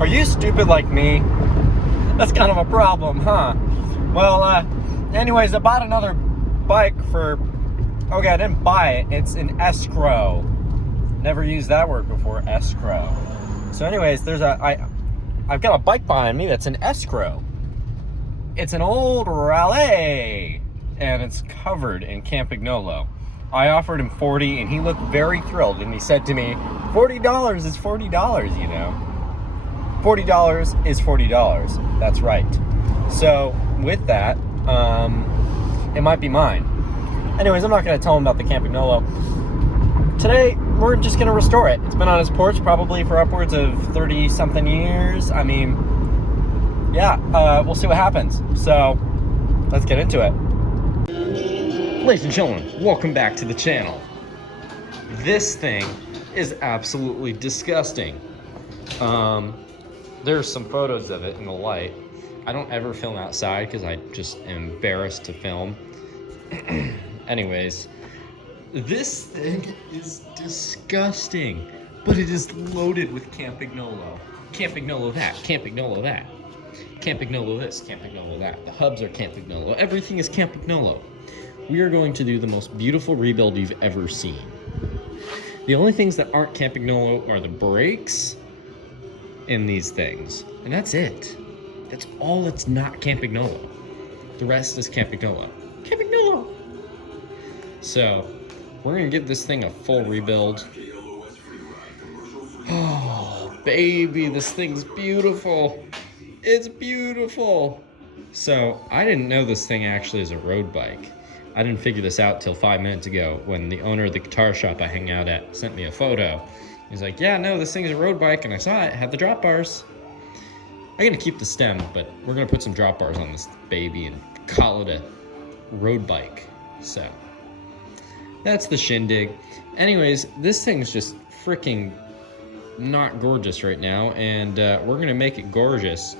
Are you stupid like me? That's kind of a problem, huh? Well, anyways, I bought another bike for... Okay, I didn't buy it. It's an escrow. Never used that word before, escrow. So anyways, I've got a bike behind me that's an escrow. It's an old Raleigh, and it's covered in Campagnolo. I offered him $40, and he looked very thrilled, and he said to me, $40 is $40, you know. $40 is $40. That's right. So with that, it might be mine. Anyways, I'm not going to tell him about the Campagnolo. Today, we're just going to restore it. It's been on his porch probably for upwards of 30-something years. I mean, yeah, we'll see what happens. So, let's get into it. Ladies and gentlemen, welcome back to the channel. This thing is absolutely disgusting. There's some photos of it in the light. I don't ever film outside because I just am embarrassed to film. Anyways, this thing is disgusting, but it is loaded with Campagnolo. Campagnolo that, Campagnolo that. Campagnolo this, Campagnolo that. The hubs are Campagnolo. Everything is Campagnolo. We are going to do the most beautiful rebuild you've ever seen. The only things that aren't Campagnolo are the brakes in these things. And that's it. That's all that's not Campagnolo. The rest is Campagnolo. Campagnolo! So, we're gonna give this thing a full rebuild. Oh, baby, this thing's beautiful. It's beautiful. So, I didn't know this thing actually is a road bike. I didn't figure this out till 5 minutes ago when the owner of the guitar shop I hang out at sent me a photo. He's like, yeah, no, this thing is a road bike, and I saw it had the drop bars. I'm gonna keep the stem, but we're gonna put some drop bars on this baby and call it a road bike. So, that's the shindig. Anyways, this thing's just freaking not gorgeous right now, and we're gonna make it gorgeous.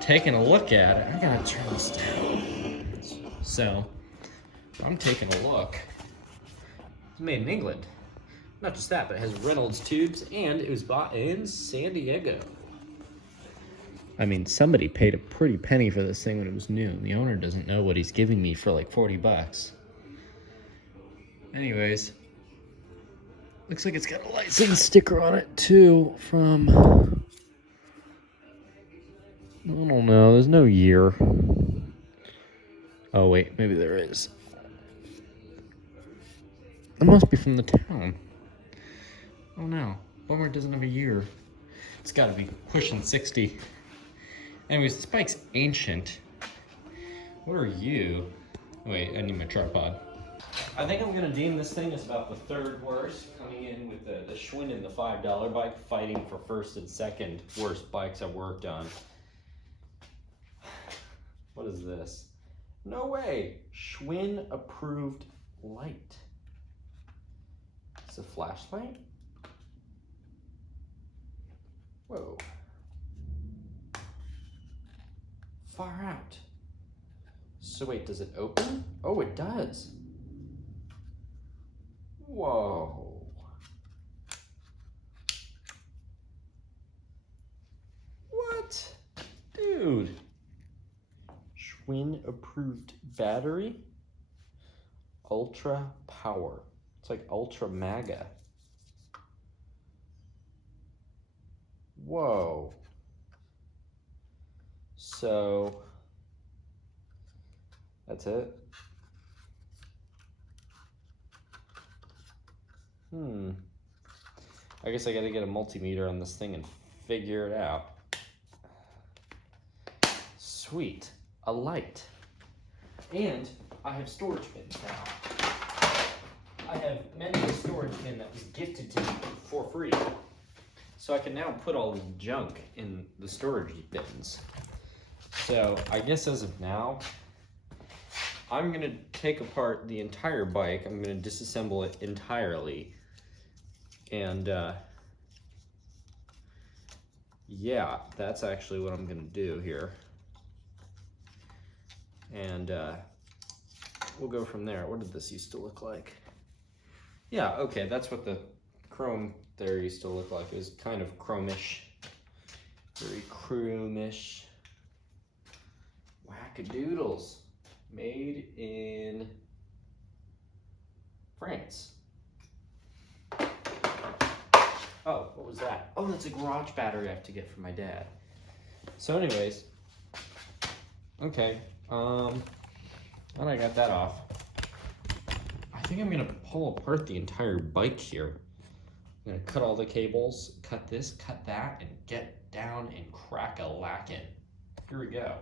Taking a look at it, I gotta turn this down. So, I'm taking a look. It's made in England. Not just that, but it has Reynolds tubes, and it was bought in San Diego. I mean, somebody paid a pretty penny for this thing when it was new. The owner doesn't know what he's giving me for like 40 bucks. Anyways, looks like it's got a license sticker on it too from, I don't know, there's no year. Oh wait, maybe there is. It must be from the town. Oh no, bummer it doesn't have a year. It's gotta be pushing 60. Anyways, this bike's ancient. What are you? Wait, I need my tripod. I think I'm gonna deem this thing as about the third worst, coming in with the Schwinn and the $5 bike, fighting for first and second worst bikes I've worked on. What is this? No way! Schwinn approved light. It's a flashlight? Whoa. Far out. So wait, does it open? Oh, it does. Whoa. What? Dude. Schwinn approved battery. Ultra power. It's like ultra mega. Whoa. So that's it. I guess I gotta get a multimeter on this thing and figure it out. Sweet, a light. And I have storage bins now. I have many a storage bin that was gifted to me for free. So I can now put all this junk in the storage bins. So I guess as of now, I'm gonna take apart the entire bike. I'm gonna disassemble it entirely. And yeah, that's actually what I'm gonna do here. And we'll go from there. What did this used to look like? Yeah, okay, that's what the chrome there used to look like. It was kind of chromish. Very chrome-ish. Wackadoodles. Made in France. Oh, what was that? Oh, that's a garage battery I have to get for my dad. So anyways, okay, and I got that off. I think I'm gonna pull apart the entire bike here. I'm gonna cut all the cables, cut this, cut that, and get down and crack-a-lackin'. Here we go.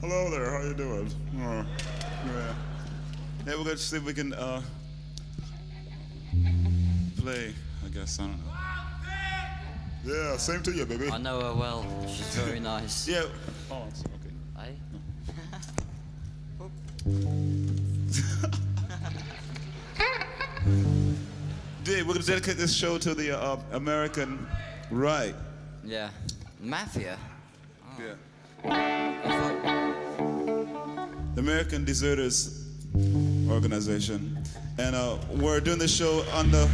Hello there, how you doing? Oh, yeah. Hey, we're gonna see if we can play, I guess, I don't know. Yeah, same to you, baby. I know her well. She's very nice. Yeah. Oh, okay. Aye? Dude, we're gonna dedicate this show to the American right. Yeah. Mafia? Yeah. I thought... The American Deserters Organization. And we're doing this show on the...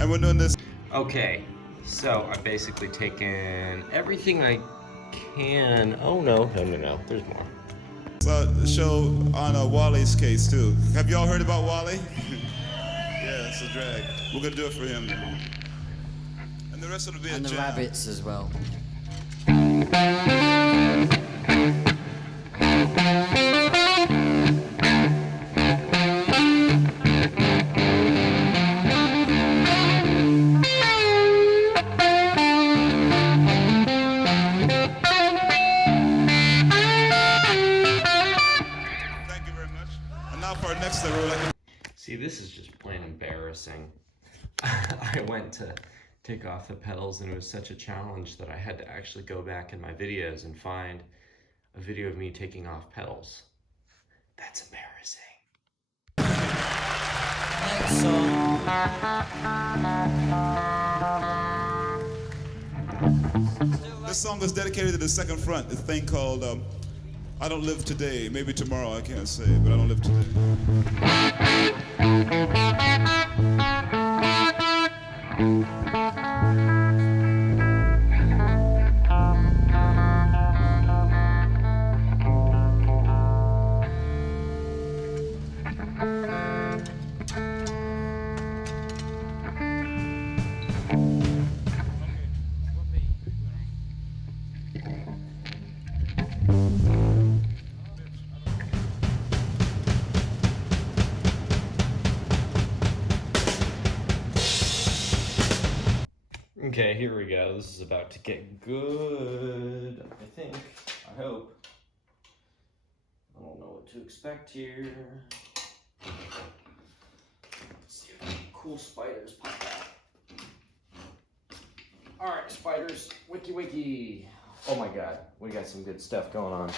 And we're doing this... Okay, so I've basically taken everything I can. Oh no, there's more. The show on Wally's case too. Have y'all heard about Wally? Yeah, it's a drag. We're gonna do it for him. And the rest of it will be And a the jam. rabbits as well. Thank you very much. And now for our next level. See, this is just plain embarrassing. I went to take off the pedals and it was such a challenge that I had to actually go back in my videos and find a video of me taking off pedals. That's embarrassing. Next song. This song is dedicated to the second front, a thing called I Don't Live Today. Maybe tomorrow, I can't say, but I don't live today. Okay, here we go. This is about to get good, I think. I hope. I don't know what to expect here. Let's see if any cool spiders pop out. Alright, spiders. Wiki wiki. Oh my god, we got some good stuff going on.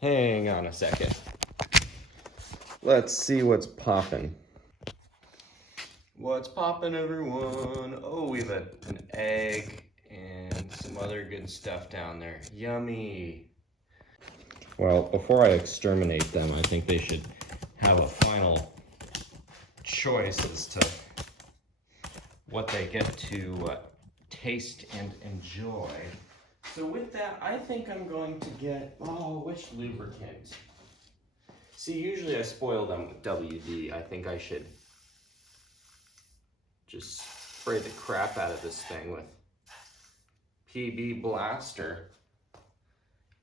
Hang on a second. Let's see what's popping. What's poppin', everyone? Oh, we have an egg and some other good stuff down there. Yummy. Well, before I exterminate them, I think they should have a final choice as to what they get to taste and enjoy. So with that, I think I'm going to get, which lubricant? See, usually I spoil them with WD. I think I should just spray the crap out of this thing with PB Blaster.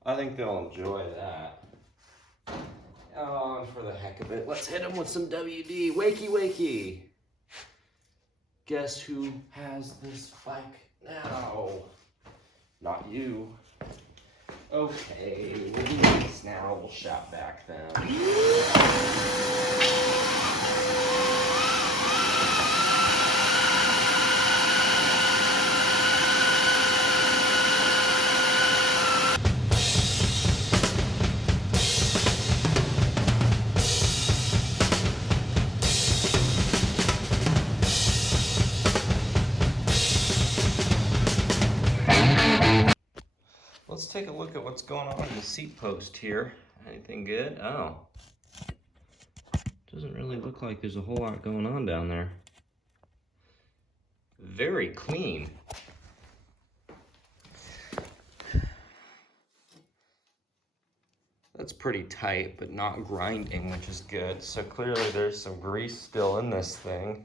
I think they'll enjoy that. Oh, and for the heck of it, let's hit them with some WD. Wakey, wakey. Guess who has this bike now? Not you. Okay, we'll do this now. We'll shop back then. take a look at what's going on in the seat post here. Anything good? Oh. Doesn't really look like there's a whole lot going on down there. Very clean. That's pretty tight, but not grinding, which is good. So clearly there's some grease still in this thing.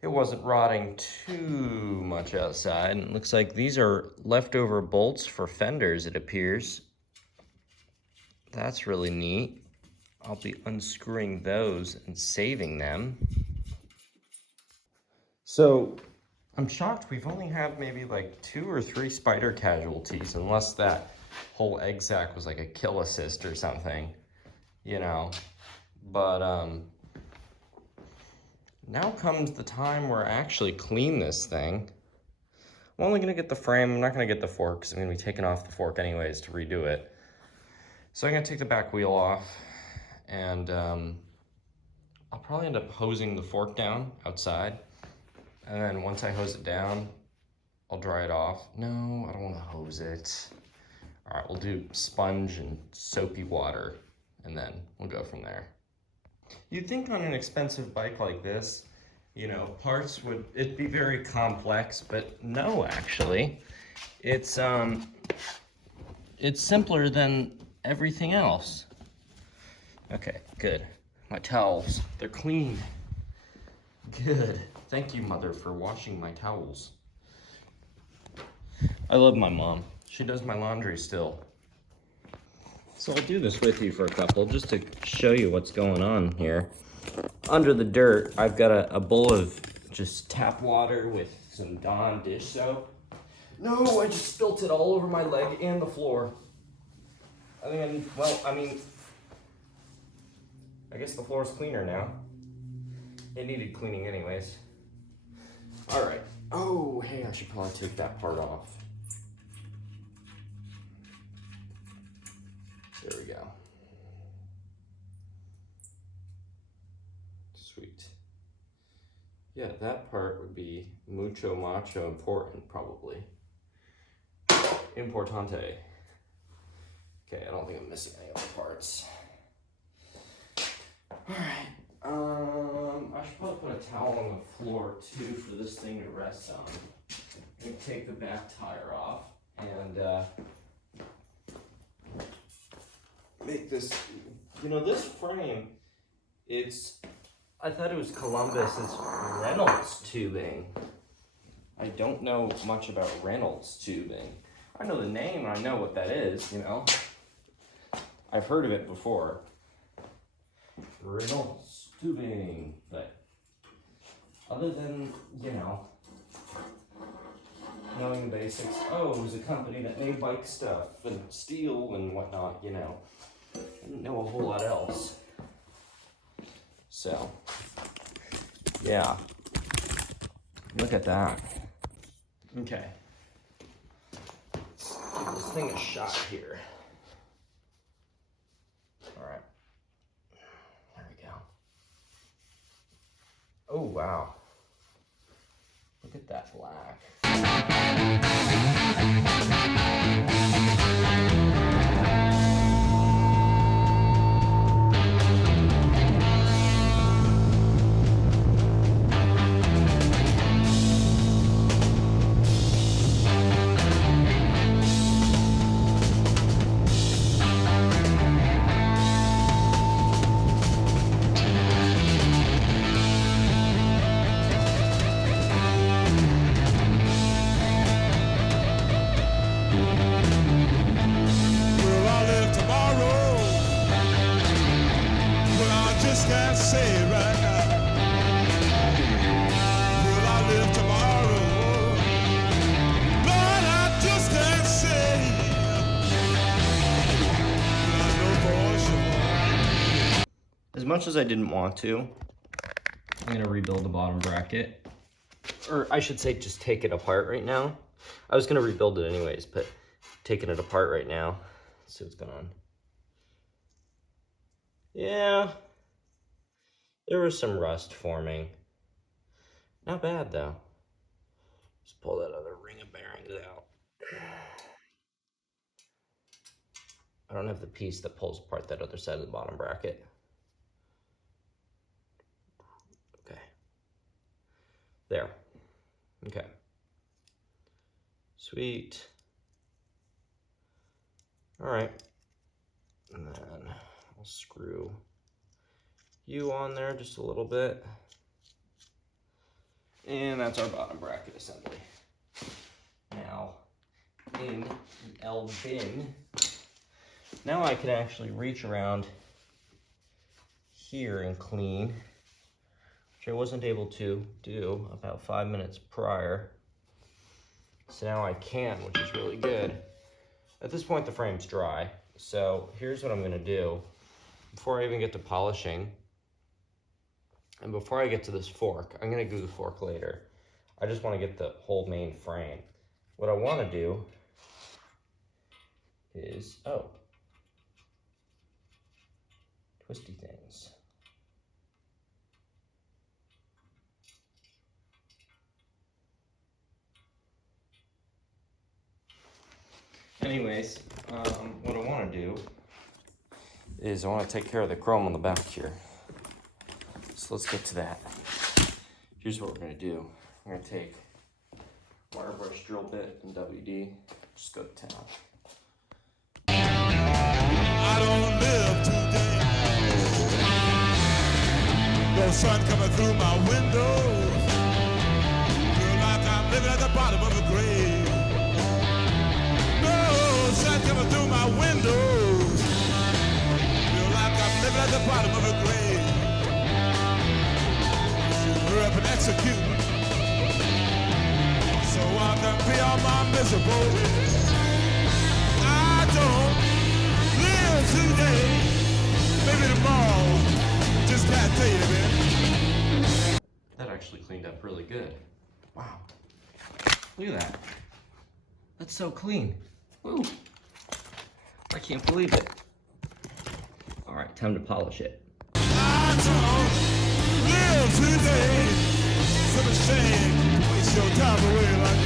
It wasn't rotting too much outside. And it looks like these are leftover bolts for fenders, it appears. That's really neat. I'll be unscrewing those and saving them. So I'm shocked we've only had maybe like 2 or 3 spider casualties, unless that whole egg sac was like a kill assist or something, you know. But now comes the time where I actually clean this thing. I'm only gonna get the frame. I'm not gonna get the fork because I'm gonna be taking off the fork anyways to redo it. So I'm gonna take the back wheel off, and I'll probably end up hosing the fork down outside. And then once I hose it down, I'll dry it off. No, I don't wanna hose it. All right, we'll do sponge and soapy water, and then we'll go from there. You'd think on an expensive bike like this, you know, parts would, it'd be very complex, but no, actually. It's simpler than everything else. Okay, good. My towels, they're clean. Good. Thank you, Mother, for washing my towels. I love my mom. She does my laundry still. So I'll do this with you for a couple, just to show you what's going on here. Under the dirt, I've got a bowl of just tap water with some Dawn dish soap. No, I just spilt it all over my leg and the floor. I guess the floor's cleaner now. It needed cleaning anyways. All right. Oh, hey, I should probably take that part off. There we go. Sweet. Yeah, that part would be mucho macho important, probably. Importante. Okay, I don't think I'm missing any other parts. Alright, I should probably put a towel on the floor too for this thing to rest on. I'm gonna take the back tire off and make this, you know, this frame, I thought it was Columbus's Reynolds tubing. I don't know much about Reynolds tubing. I know the name, I know what that is, you know. I've heard of it before. Reynolds tubing, but other than, you know, knowing the basics, oh, it was a company that made bike stuff and steel and whatnot, you know. I didn't know a whole lot else. So, yeah. Look at that. Okay. Let's give this thing a shot here. All right. There we go. Oh, wow. Look at that black. As much as I didn't want to, I'm gonna rebuild the bottom bracket. Or I should say just take it apart right now. I was gonna rebuild it anyways, but taking it apart right now. Let's see what's going on. Yeah, there was some rust forming. Not bad though. Just pull that other ring of bearings out. I don't have the piece that pulls apart that other side of the bottom bracket. Okay. There. Okay. Sweet. All right. And then I'll screw you on there just a little bit. And that's our bottom bracket assembly. Now, in the L bin, now I can actually reach around here and clean, which I wasn't able to do about 5 minutes prior. So now I can, which is really good. At this point, the frame's dry. So here's what I'm gonna do. Before I even get to polishing, and before I get to this fork, I'm gonna glue the fork later. I just wanna get the whole main frame. What I wanna do is, twisty things. Anyways, what I want to do is I want to take care of the chrome on the back here. So let's get to that. Here's what we're going to do. I'm going to take wire brush drill bit and WD, just go to town. I don't live today. No sun coming through my window. Feel like I'm living at the bottom of a grave. Sun coming through my windows. Feel like I'm living at the bottom of a grave. Hurry up and execute me, so I can be on my miserable. I don't live today. Maybe tomorrow. Just can't tell you, man. That actually cleaned up really good. Wow. Look at that. That's so clean. Woo. I can't believe it. All right, time to polish it. I don't live today. It's a shame to waste your time away like that.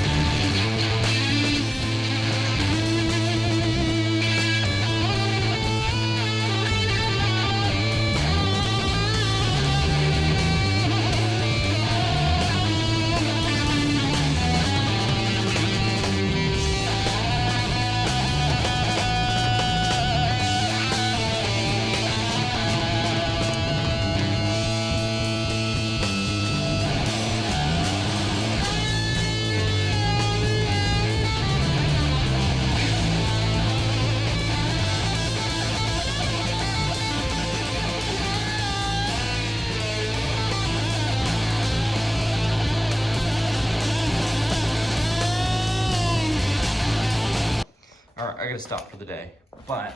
All right, I gotta stop for the day, but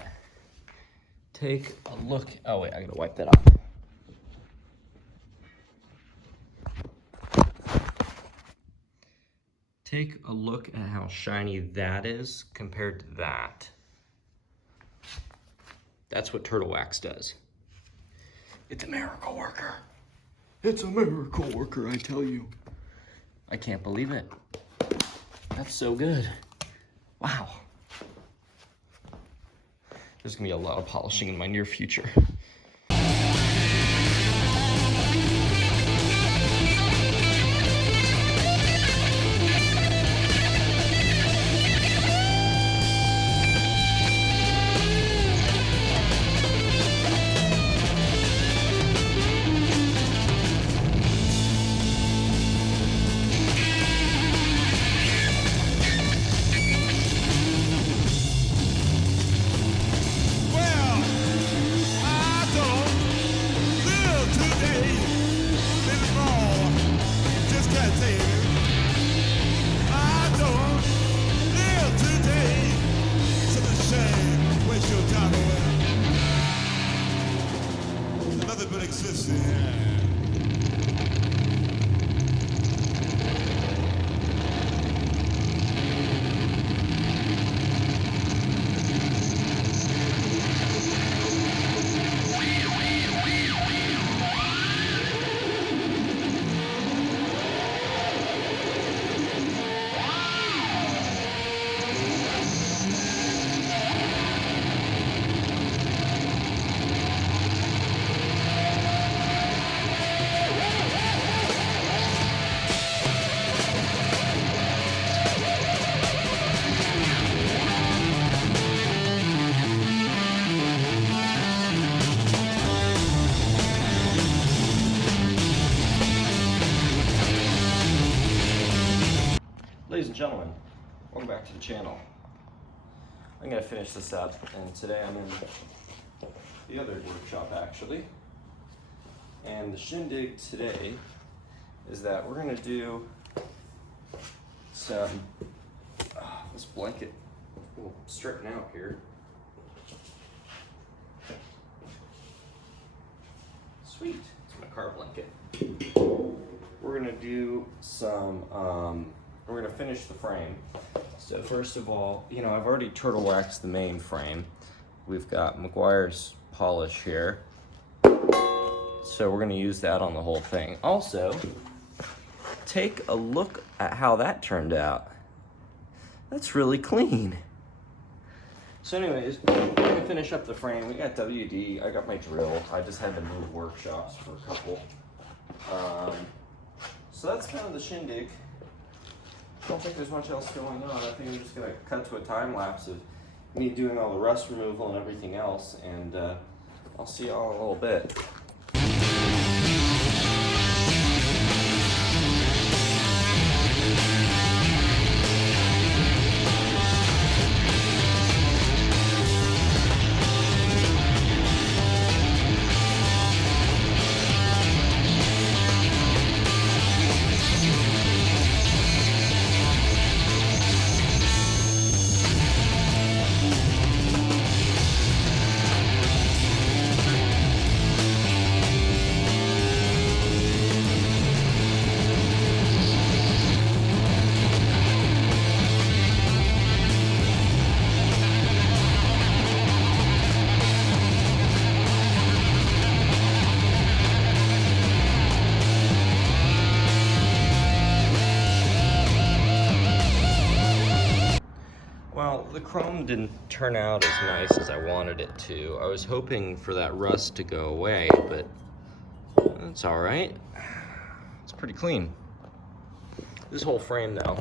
take a look. Oh wait, I gotta wipe that off. Take a look at how shiny that is compared to that. That's what turtle wax does. It's a miracle worker. It's a miracle worker, I tell you. I can't believe it. That's so good. Wow. There's gonna be a lot of polishing in my near future. Well, Ladies and gentlemen, welcome back to the channel. I'm gonna finish this up, and today I'm in the other workshop actually. And the shindig today is that we're gonna do some, this blanket will straighten out here. Sweet, it's my car blanket. We're gonna do some, we're gonna finish the frame. So first of all, you know, I've already turtle waxed the main frame. We've got McGuire's polish here. So we're gonna use that on the whole thing. Also, take a look at how that turned out. That's really clean. So anyways, we're gonna finish up the frame. We got WD, I got my drill. I just had to move workshops for a couple. So that's kind of the shindig. I don't think there's much else going on. I think I'm just gonna cut to a time lapse of me doing all the rust removal and everything else, and I'll see y'all in a little bit. Well, the chrome didn't turn out as nice as I wanted it to. I was hoping for that rust to go away, but that's all right. It's pretty clean. This whole frame, though,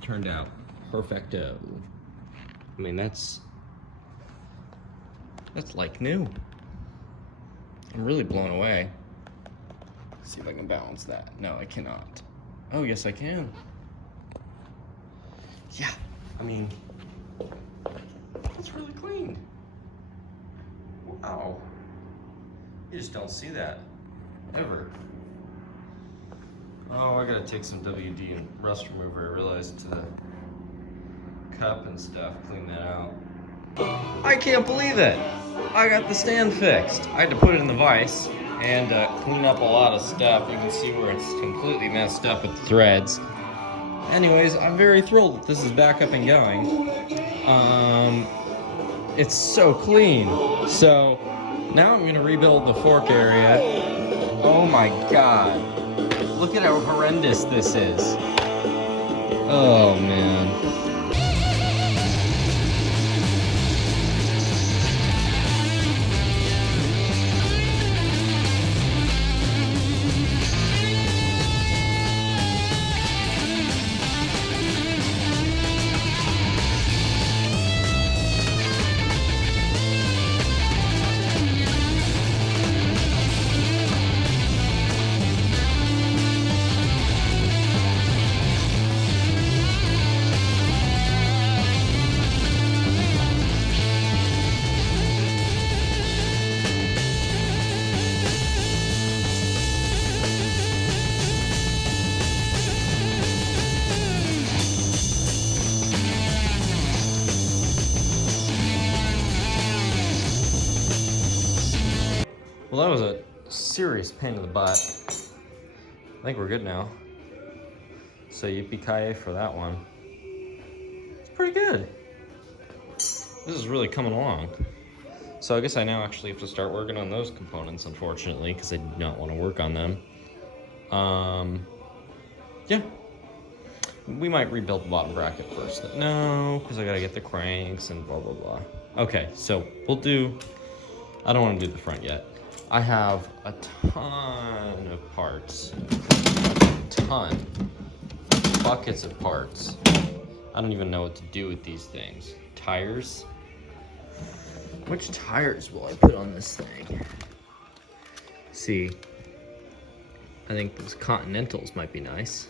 turned out perfecto. I mean, that's like new. I'm really blown away. Let's see if I can balance that. No, I cannot. Oh, yes, I can. Yeah, I mean, it's really clean. Wow. You just don't see that, ever. Oh, I gotta take some WD and rust remover, I realized, to the cup and stuff, clean that out. I can't believe it! I got the stand fixed. I had to put it in the vise and clean up a lot of stuff. You can see where it's completely messed up with the threads. Anyways, I'm very thrilled that this is back up and going. It's so clean. So now I'm gonna rebuild the fork area. Oh my God. Look at how horrendous this is. Oh man. Well, that was a serious pain in the butt. I think we're good now. So yippee-ki-yay for that one. It's pretty good. This is really coming along. So I guess I now actually have to start working on those components, unfortunately, because I do not want to work on them. Yeah. We might rebuild the bottom bracket first. No, because I gotta get the cranks and blah, blah, blah. Okay, so we'll do, I don't want to do the front yet. I have a ton of parts. Ton. Buckets of parts. I don't even know what to do with these things. Tires? Which tires will I put on this thing? See, I think those Continentals might be nice.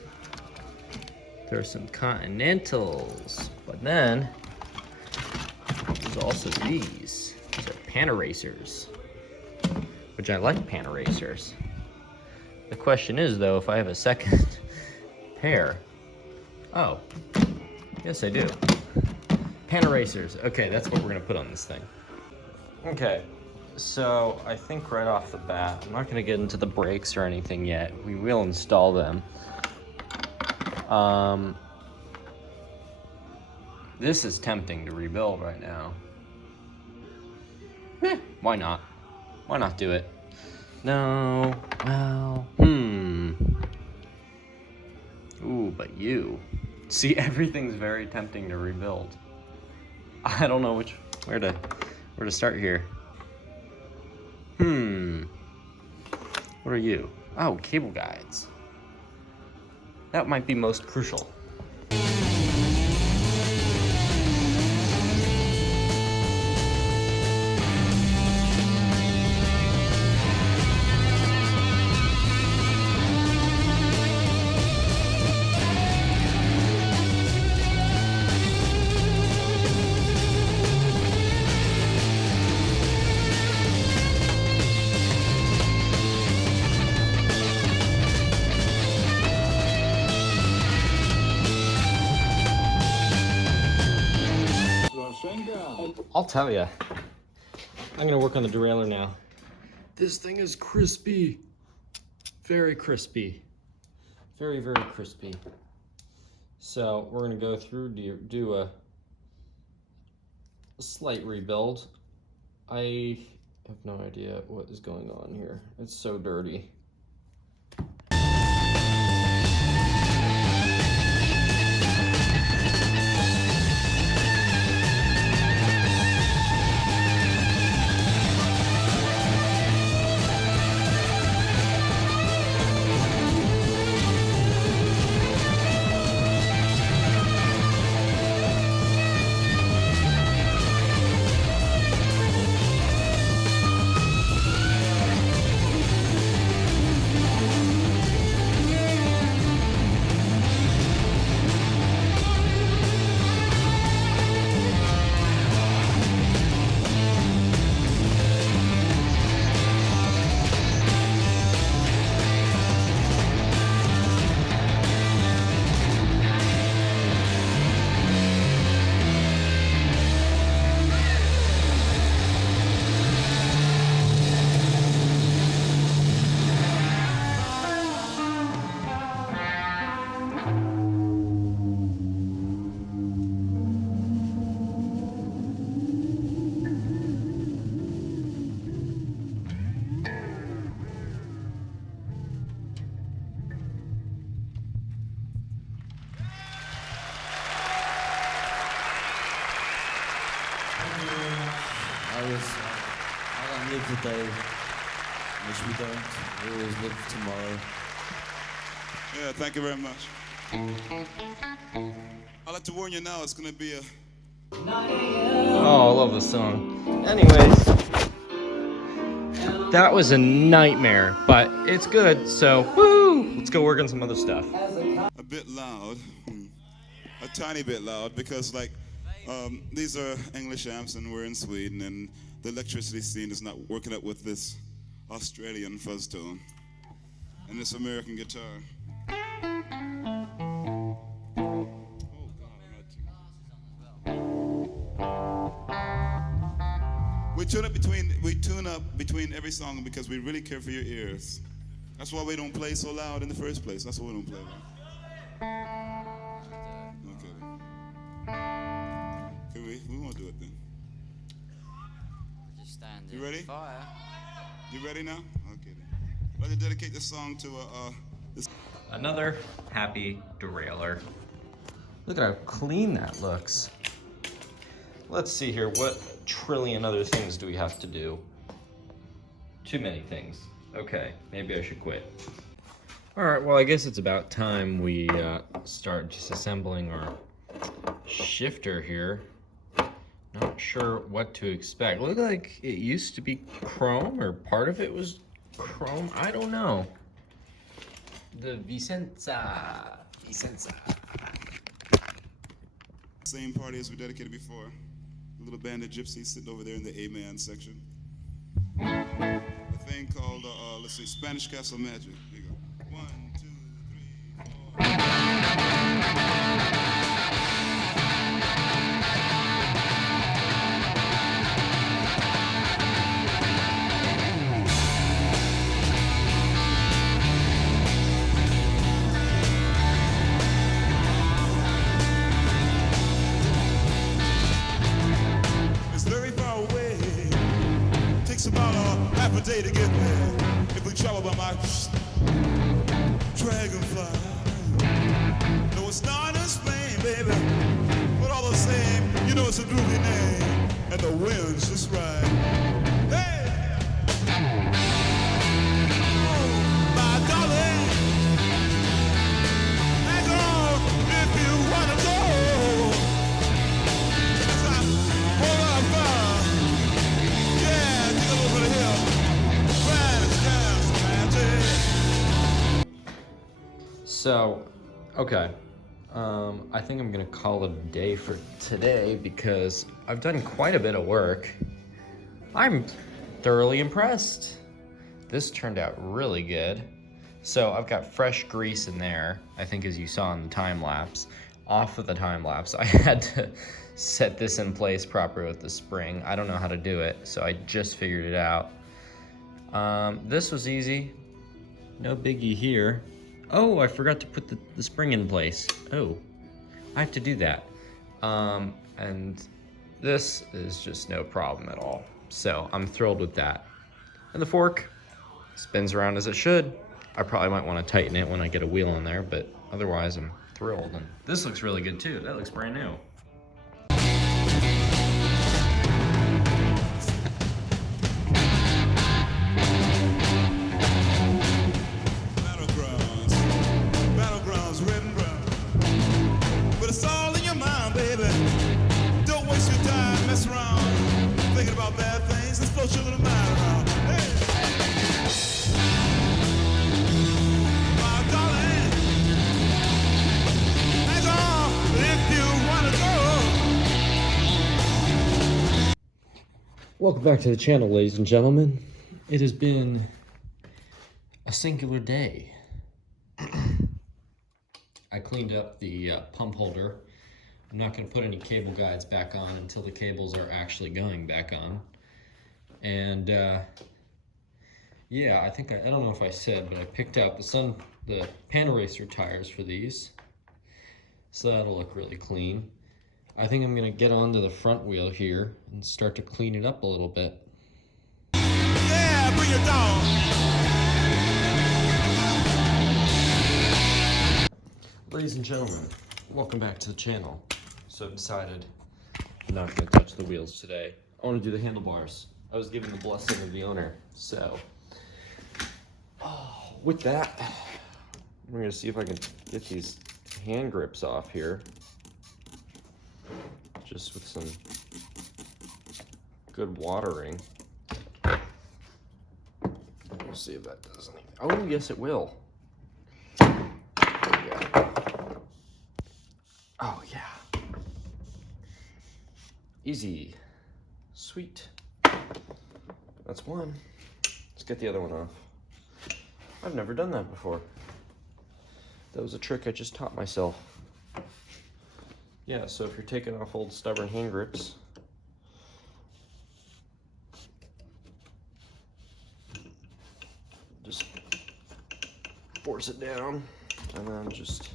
There's some Continentals, but then there's also these. These are pan erasers, which I like pan erasers. The question is though, if I have a second pair. Oh, yes I do. Pan erasers. Okay, that's what we're gonna put on this thing. Okay, so I think right off the bat, I'm not gonna get into the brakes or anything yet. We will install them. This is tempting to rebuild right now. Why not? Why not do it? No, well, Ooh, but you. See, everything's very tempting to rebuild. I don't know where to start here. What are you? Oh, cable guides. That might be most crucial. I'll tell you. I'm gonna work on the derailleur now. This thing is crispy. Very crispy. Very, very crispy. So we're gonna go through, do a slight rebuild. I have no idea what is going on here. It's so dirty. I don't live the day, which we don't. We always live tomorrow. Yeah, thank you very much. I'd like to warn you now, it's gonna be a... Oh, I love this song. Anyways, that was a nightmare, but it's good, so woo! Let's go work on some other stuff. A bit loud, a tiny bit loud, because like, these are English amps and we're in Sweden and the electricity scene is not working out with this Australian fuzz tone and this American guitar. We tune up between every song because we really care for your ears. That's why we don't play so loud in the first place. That's why we don't play loud. Okay. We won't do it then. Just stand You in ready? fire. You ready now? Okay then. I'd like to dedicate this song to Another happy derailleur. Look at how clean that looks. Let's see here, what trillion other things do we have to do? Too many things. Okay, maybe I should quit. All right, well, I guess it's about time we start disassembling our shifter here. Not sure what to expect. Looked like it used to be chrome, or part of it was chrome. I don't know. The Vicenza. Same party as we dedicated before. A little band of gypsies sitting over there in the A-man section. A thing called, let's see, Spanish Castle Magic. Here you go. 1, 2, 3, 4. Takes about a half a day to get there. If we travel by my dragonfly. No, it's not in Spain, baby. But all the same, you know it's a groovy name. And the wind's just right. Hey! Oh, my darling. Hang on if you wanna go. Hold on, fire. So, okay. I think I'm gonna call it a day for today because I've done quite a bit of work. I'm thoroughly impressed. This turned out really good. So I've got fresh grease in there, I think as you saw in the time lapse. Off of the time lapse, I had to set this in place properly with the spring. I don't know how to do it, so I just figured it out. This was easy. No biggie here. Oh, I forgot to put the spring in place. Oh, I have to do that. And this is just no problem at all. So I'm thrilled with that. And the fork spins around as it should. I probably might want to tighten it when I get a wheel in there, but otherwise I'm thrilled. And this looks really good too. That looks brand new. Welcome back to the channel, ladies and gentlemen. It has been a singular day. I cleaned up the pump holder. I'm not going to put any cable guides back on until the cables are actually going back on. And yeah, I think I don't know if I said, but I picked out the Pan Racer tires for these. So that'll look really clean. I think I'm gonna get onto the front wheel here and start to clean it up a little bit. Yeah, bring it down. Ladies and gentlemen, welcome back to the channel. So I've decided I'm not gonna touch the wheels today. I wanna do the handlebars. I was given the blessing of the owner, so. With that, I'm gonna see if I can get these hand grips off here. Just with some good watering. We'll see if that does anything. Oh, yes, it will. Yeah. Oh, yeah. Easy. Sweet. That's one. Let's get the other one off. I've never done that before. That was a trick I just taught myself. Yeah, so if you're taking off old stubborn hand grips, just force it down and then just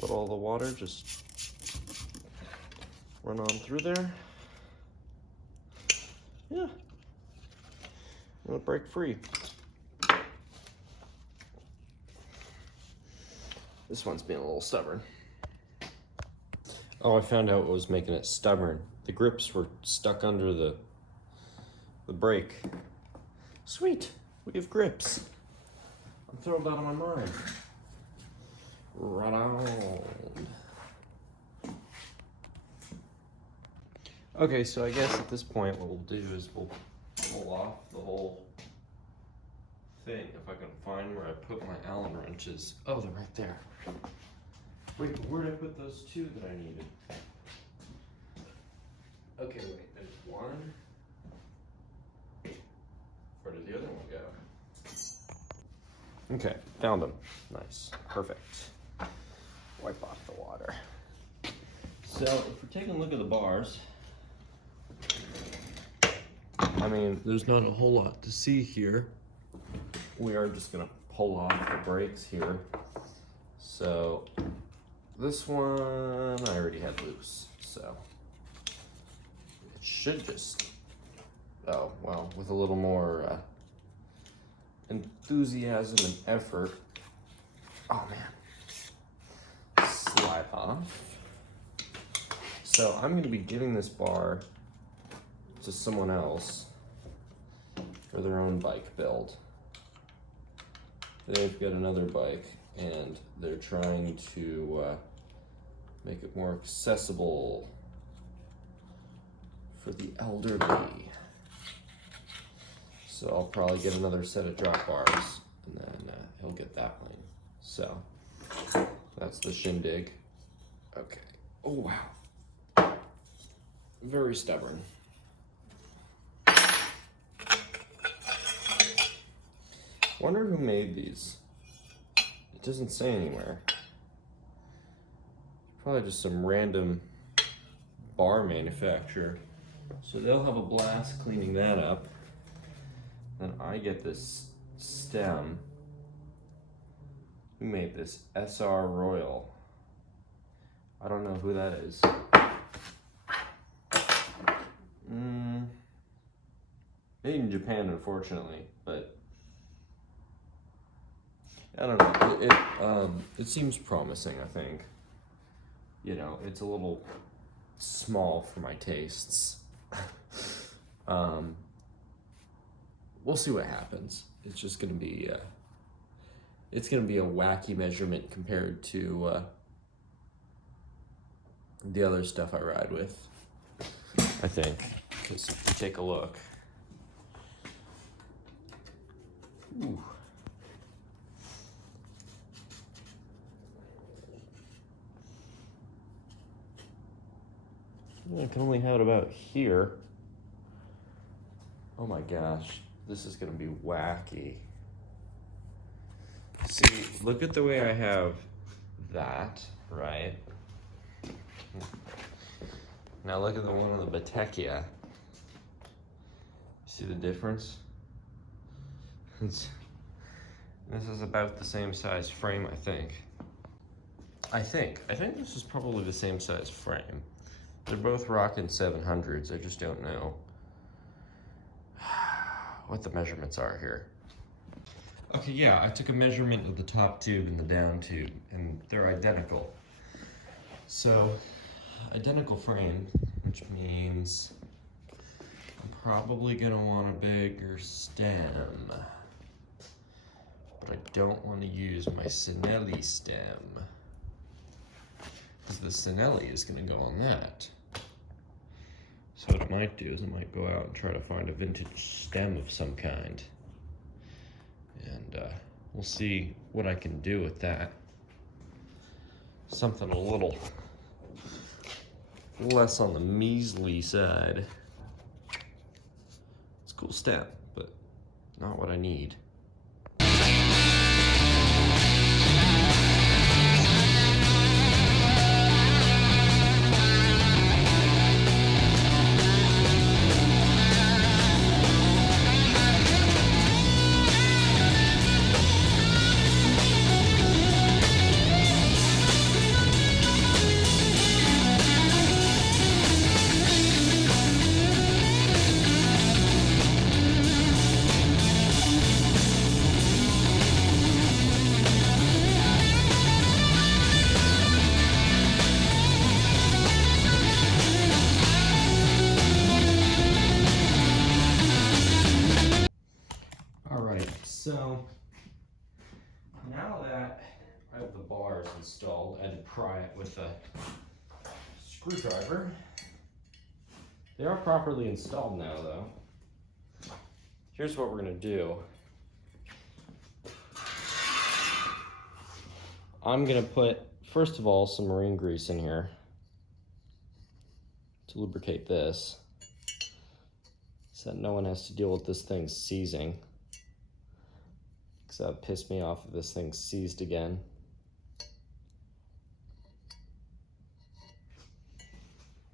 let all the water just run on through there. Yeah, it'll break free. This one's being a little stubborn. Oh, I found out what was making it stubborn. The grips were stuck under the brake. Sweet, we have grips. I'm thrilled out of my mind. Right on. Okay, so I guess at this point what we'll do is we'll pull off the whole thing. If I can find where I put my Allen wrenches. Oh, they're right there. Wait, where did I put those two that I needed? Okay, wait, there's one. Where did the other one go? Okay, found them. Nice, perfect. Wipe off the water. So, if we're taking a look at the bars, I mean, there's not a whole lot to see here. We are just gonna pull off the brakes here. So, this one I already had loose, so it should just, oh, well, with a little more enthusiasm and effort, oh man, slide off. So I'm gonna be giving this bar to someone else for their own bike build. They've got another bike and they're trying to make it more accessible for the elderly. So I'll probably get another set of drop bars and then he'll get that one. So that's the shindig. Okay. Oh wow. Very stubborn. Wonder who made these. It doesn't say anywhere. Probably just some random bar manufacturer. So they'll have a blast cleaning that up. Then I get this stem. Who made this? SR Royal. I don't know who that is. Made in Japan, unfortunately, but I don't know. It seems promising. I think. You know, it's a little small for my tastes. We'll see what happens. It's just gonna be. It's gonna be a wacky measurement compared to the other stuff I ride with. I think, because if you take a look. Ooh. I can only have it about here. Oh my gosh, this is gonna be wacky. See, look at the way I have that, right? Now look at the one on the Batechia. See the difference? This is about the same size frame, I think. I think this is probably the same size frame. They're both rocking 700s. I just don't know what the measurements are here. Okay, yeah, I took a measurement of the top tube and the down tube, and they're identical. So, identical frame, which means I'm probably gonna want a bigger stem. But I don't want to use my Sinelli stem, because the Sinelli is gonna go on that. So what I might do is I might go out and try to find a vintage stem of some kind. And we'll see what I can do with that. Something a little less on the measly side. It's a cool stem, but not what I need. So now that I have the bars installed, I had to pry it with a screwdriver. They are properly installed now though. Here's what we're gonna do. I'm gonna put first of all, some marine grease in here to lubricate this, so that no one has to deal with this thing seizing. Because that would piss me off if this thing seized again.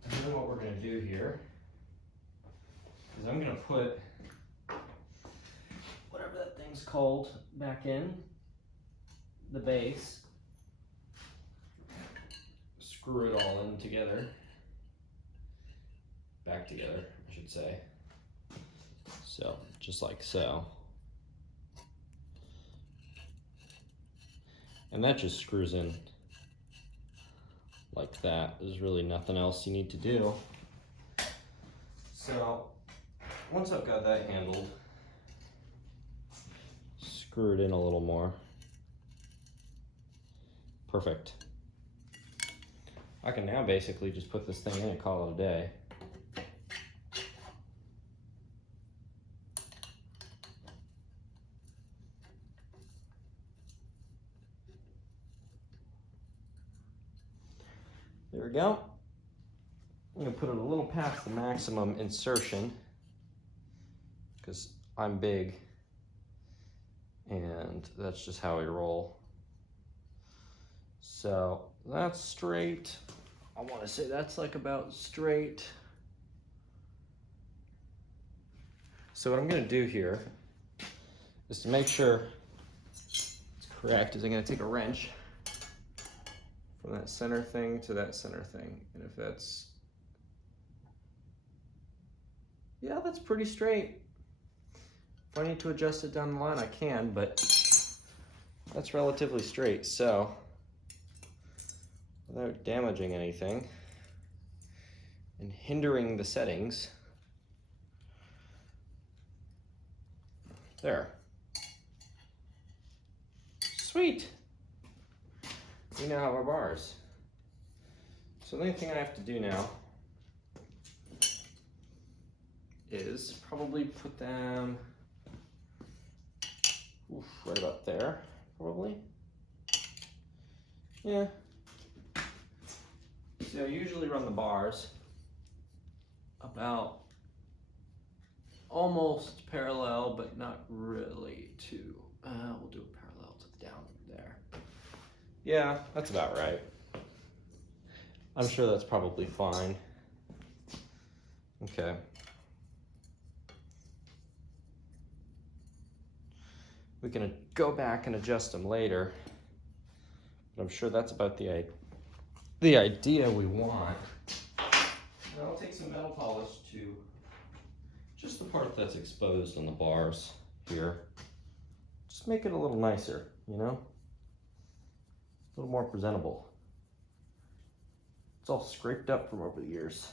And then what we're going to do here is I'm going to put whatever that thing's called back in the base. Screw it all in together. Back together, I should say. So, just like so. And that just screws in like that. There's really nothing else you need to do. So, once I've got that handled, screw it in a little more. Perfect. I can now basically just put this thing in and call it a day. There we go. I'm gonna put it a little past the maximum insertion because I'm big and that's just how we roll. So that's straight. I want to say that's like about straight. So what I'm gonna do here is to make sure it's correct is I'm gonna take a wrench from that center thing to that center thing. And if that's, yeah, that's pretty straight. If I need to adjust it down the line, I can, but that's relatively straight. So without damaging anything and hindering the settings, there. Sweet. We now have our bars. So the only thing I have to do now is probably put them right about there, probably. Yeah. So I usually run the bars about almost parallel, but not really too. We'll do it parallel to the down there. Yeah, that's about right. I'm sure that's probably fine. Okay. We can go back and adjust them later, but I'm sure that's about the idea we want. Now I'll take some metal polish to just the part that's exposed on the bars here. Just make it a little nicer, you know? A little more presentable. It's all scraped up from over the years.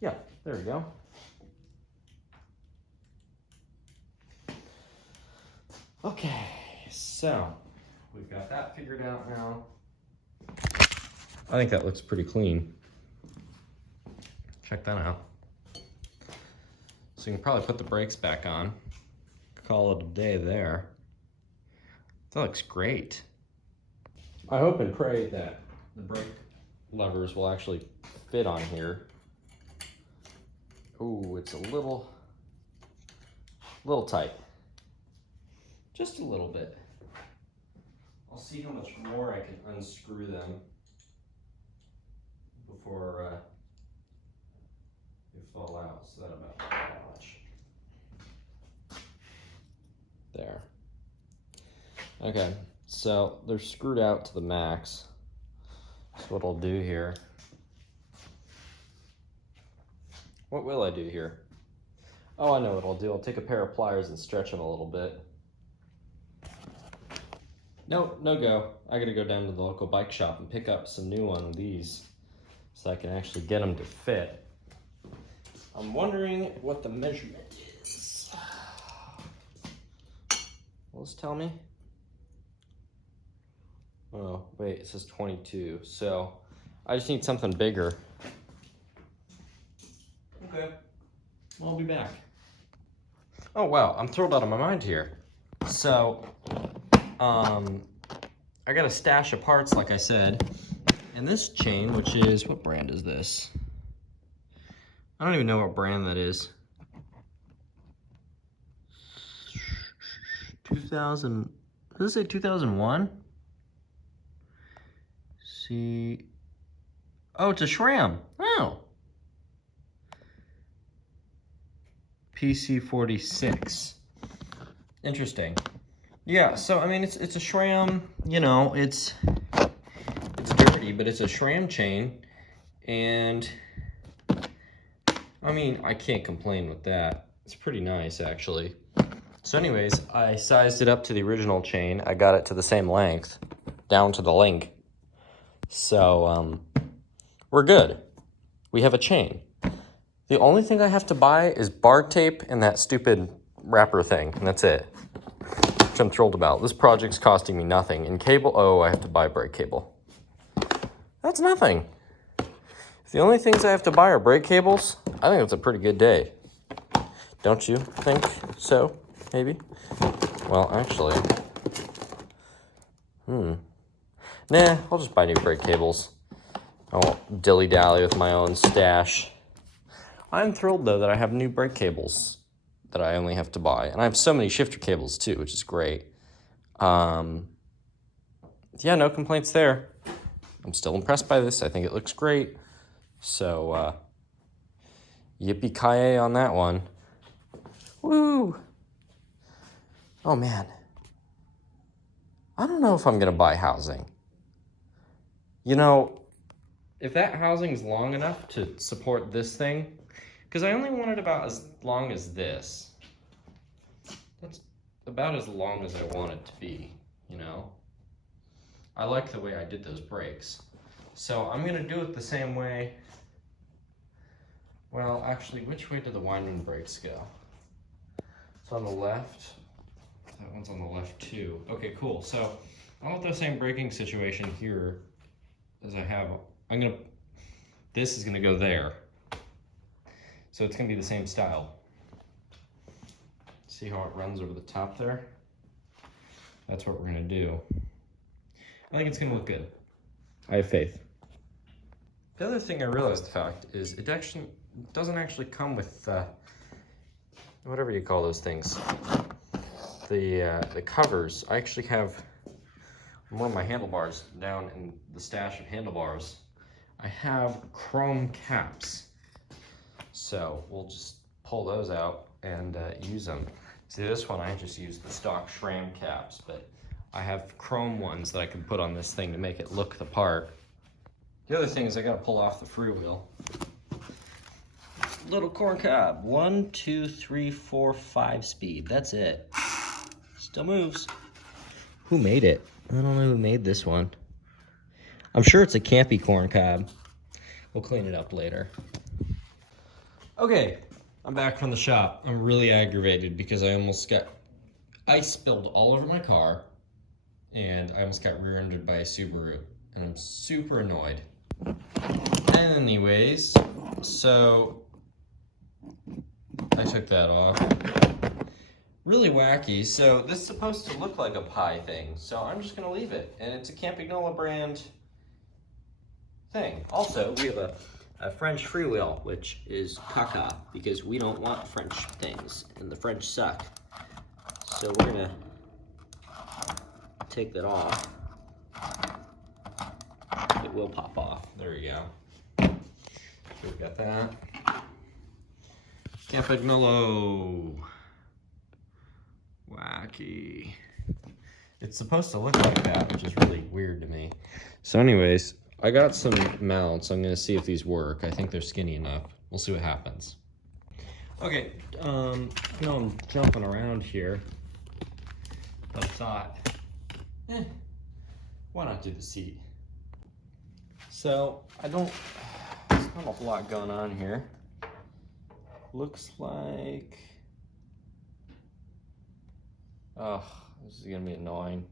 Yeah, there we go. Okay, so we've got that figured out now. I think that looks pretty clean. Check that out. So you can probably put the brakes back on. Call it a day there. That looks great. I hope and pray that the brake levers will actually fit on here. Ooh, it's a little tight. Just a little bit. I'll see how much more I can unscrew them before they fall out. So that about that much. There. Okay, so they're screwed out to the max. So what I'll do here. What will I do here? Oh, I know what I'll do. I'll take a pair of pliers and stretch them a little bit. No go. I gotta go down to the local bike shop and pick up some new one of these so I can actually get them to fit. I'm wondering what the measurement is. Will this tell me? Oh, wait, it says 22. So I just need something bigger. Okay, well, I'll be back. Oh wow, I'm thrilled out of my mind here. So, I got a stash of parts, like I said, and this chain, which is, what brand is this? I don't even know what brand that is. 2000, does it say 2001? See, oh, it's a SRAM. Oh. PC46. Interesting. Yeah, so I mean it's a SRAM, you know, it's dirty, but it's a SRAM chain, and I mean I can't complain with that. It's pretty nice actually. So anyways, I sized it up to the original chain. I got it to the same length, down to the link. So we're good. We have a chain. The only thing I have to buy is bar tape and that stupid wrapper thing, and that's it. Which I'm thrilled about. This project's costing me nothing. And cable, oh, I have to buy brake cable. That's nothing. If the only things I have to buy are brake cables, I think it's a pretty good day. Don't you think so? Maybe? Well, actually. Nah, I'll just buy new brake cables. I won't dilly-dally with my own stash. I'm thrilled, though, that I have new brake cables that I only have to buy. And I have so many shifter cables, too, which is great. Yeah, no complaints there. I'm still impressed by this. I think it looks great. So, yippee-ki-yay on that one. Woo! Oh, man. I don't know if I'm going to buy housing. You know, if that housing's long enough to support this thing, because I only want it about as long as this. That's about as long as I want it to be, you know? I like the way I did those brakes. So I'm gonna do it the same way. Well, actually, which way do the winding brakes go? It's on the left. That one's on the left too. Okay, cool. So I want the same braking situation here as I have. This is gonna go there. So it's gonna be the same style. See how it runs over the top there? That's what we're gonna do. I think it's gonna look good. I have faith. The other thing I realized, the fact, is it actually doesn't actually come with whatever you call those things. The covers. I actually have one of my handlebars down in the stash of handlebars. I have chrome caps. So we'll just pull those out and use them. See, this one I just used the stock SRAM caps, but I have chrome ones that I can put on this thing to make it look the part. The other thing is I gotta pull off the freewheel. Little corn cob, 1, 2, 3, 4, 5 speed. That's it. Still moves. Who made it? I don't know who made this one. I'm sure it's a campy corn cob. We'll clean it up later. Okay, I'm back from the shop. I'm really aggravated because I almost got ice spilled all over my car, and I almost got rear-ended by a Subaru, and I'm super annoyed. Anyways, so I took that off. Really wacky. So this is supposed to look like a pie thing, so I'm just gonna leave it, and it's a Campagnola brand thing. Also, we have a French freewheel, which is caca, because we don't want French things, and the French suck. So we're gonna take that off. It will pop off. There we go. So we've got that. Campagnola. Wacky. It's supposed to look like that, which is really weird to me. So anyways, I got some mounts. I'm gonna see if these work. I think they're skinny enough. We'll see what happens. Okay, I know I'm jumping around here, but I thought, why not do the seat? So there's not a whole lot going on here. Looks like, oh, this is gonna be annoying.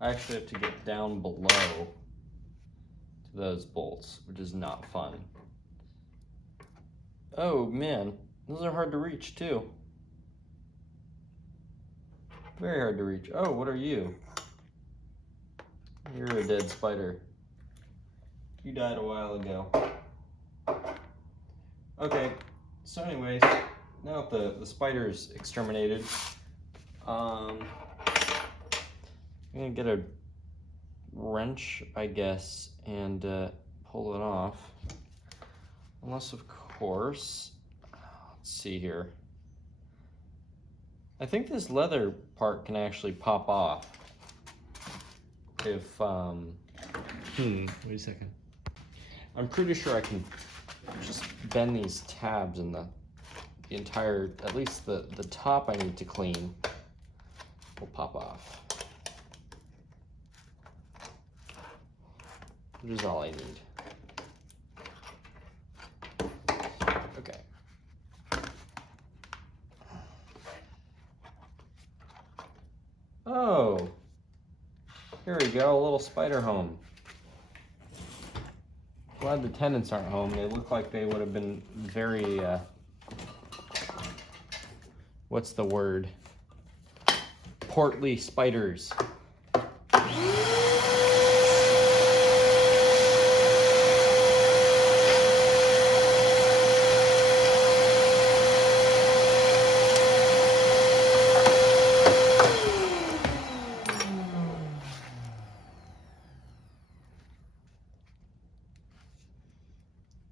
I actually have to get down below to those bolts, which is not fun. Oh man, Those are hard to reach too. Very hard to reach. Oh, what are you? You're a dead spider. You died a while ago. Okay, so anyways, now that the spider's exterminated, I'm gonna get a wrench, I guess, and pull it off. Unless, of course, let's see here. I think this leather part can actually pop off. If, wait a second. I'm pretty sure I can just bend these tabs in the entire, at least the top I need to clean will pop off. Which is all I need. Okay. Oh, here we go, a little spider home. Glad the tenants aren't home. They look like they would have been very, what's the word? Portly spiders.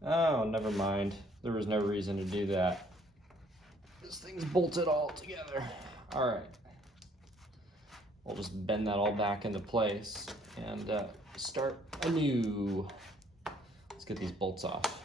Oh, never mind. There was no reason to do that. This thing's bolted all together. All right. We'll just bend that all back into place and start anew. Let's get these bolts off.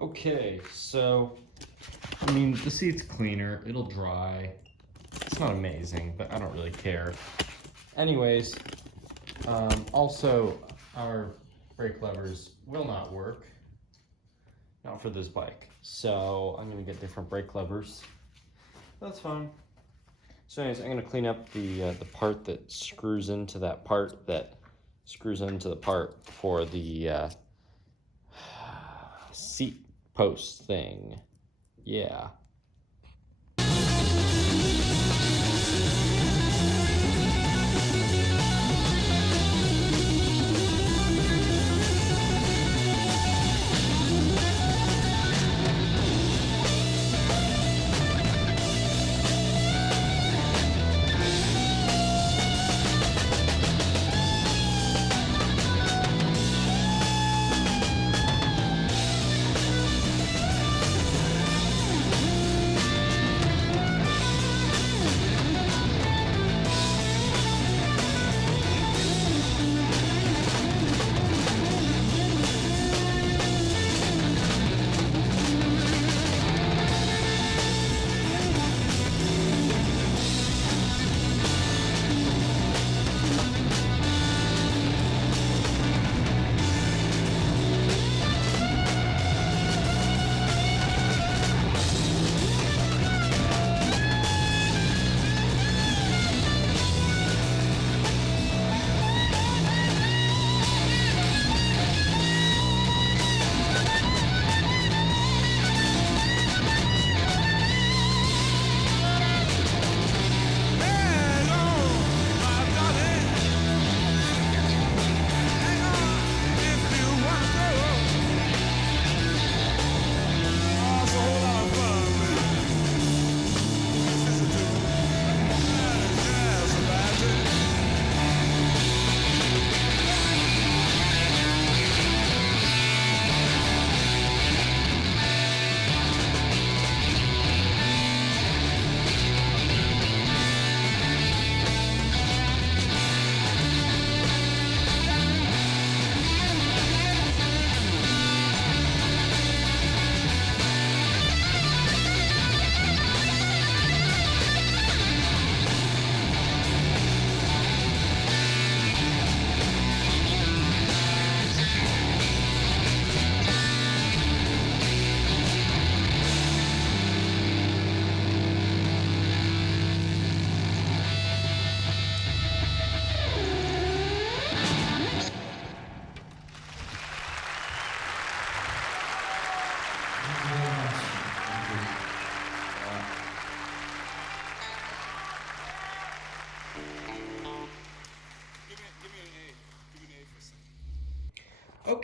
Okay, so, I mean, the seat's cleaner, it'll dry. It's not amazing, but I don't really care. Anyways, also, our brake levers will not work. Not for this bike. So, I'm gonna get different brake levers. That's fine. So anyways, I'm gonna clean up the part that screws into that part that screws into the part for the seat post thing. Yeah.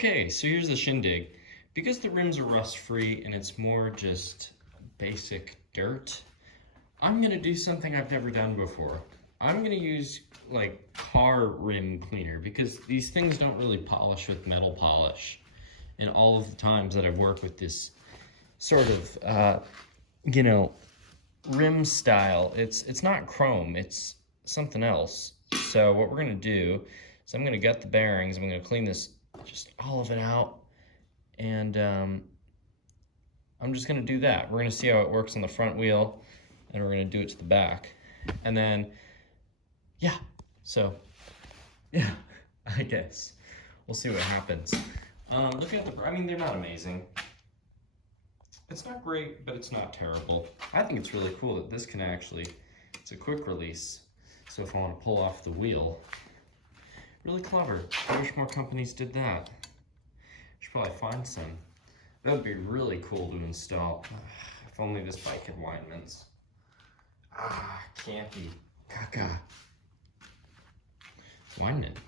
Okay, so here's the shindig. Because the rims are rust-free and it's more just basic dirt, I'm gonna do something I've never done before. I'm gonna use like car rim cleaner because these things don't really polish with metal polish. And all of the times that I've worked with this sort of, you know, rim style, it's not chrome, it's something else. So what we're gonna do is I'm gonna gut the bearings, I'm gonna clean this, just all of it out, and I'm just gonna do that. We're gonna see how it works on the front wheel, and we're gonna do it to the back. And then, yeah, so, yeah, I guess. We'll see what happens. Looking at the, I mean, they're not amazing. It's not great, but it's not terrible. I think it's really cool that this can actually, it's a quick release. So if I want to pull off the wheel, really clever. I wish more companies did that. Should probably find some. That would be really cool to install. If only this bike had windments. Can't be. Caca. Windment.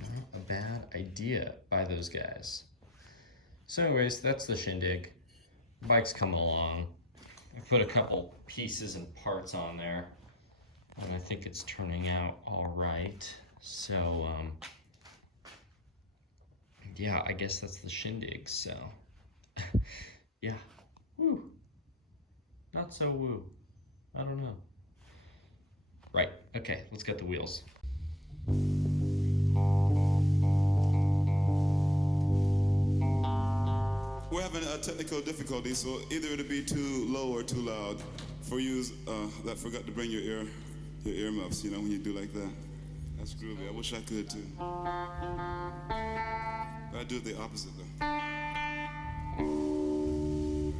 Not a bad idea by those guys. So anyways, that's the shindig. The bike's coming along. I put a couple pieces and parts on there, and I think it's turning out all right. So, yeah, I guess that's the shindig, so, yeah, woo, not so woo, I don't know. Right, okay, let's get the wheels. We're having a technical difficulty, so either it'll be too low or too loud. For you that forgot to bring your earmuffs, you know, when you do like that. That's groovy. I wish I could too. I do the opposite though.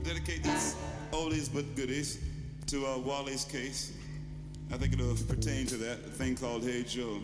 Dedicate these oldies but goodies to Wally's case. I think it'll pertain to that thing called Hey Joe.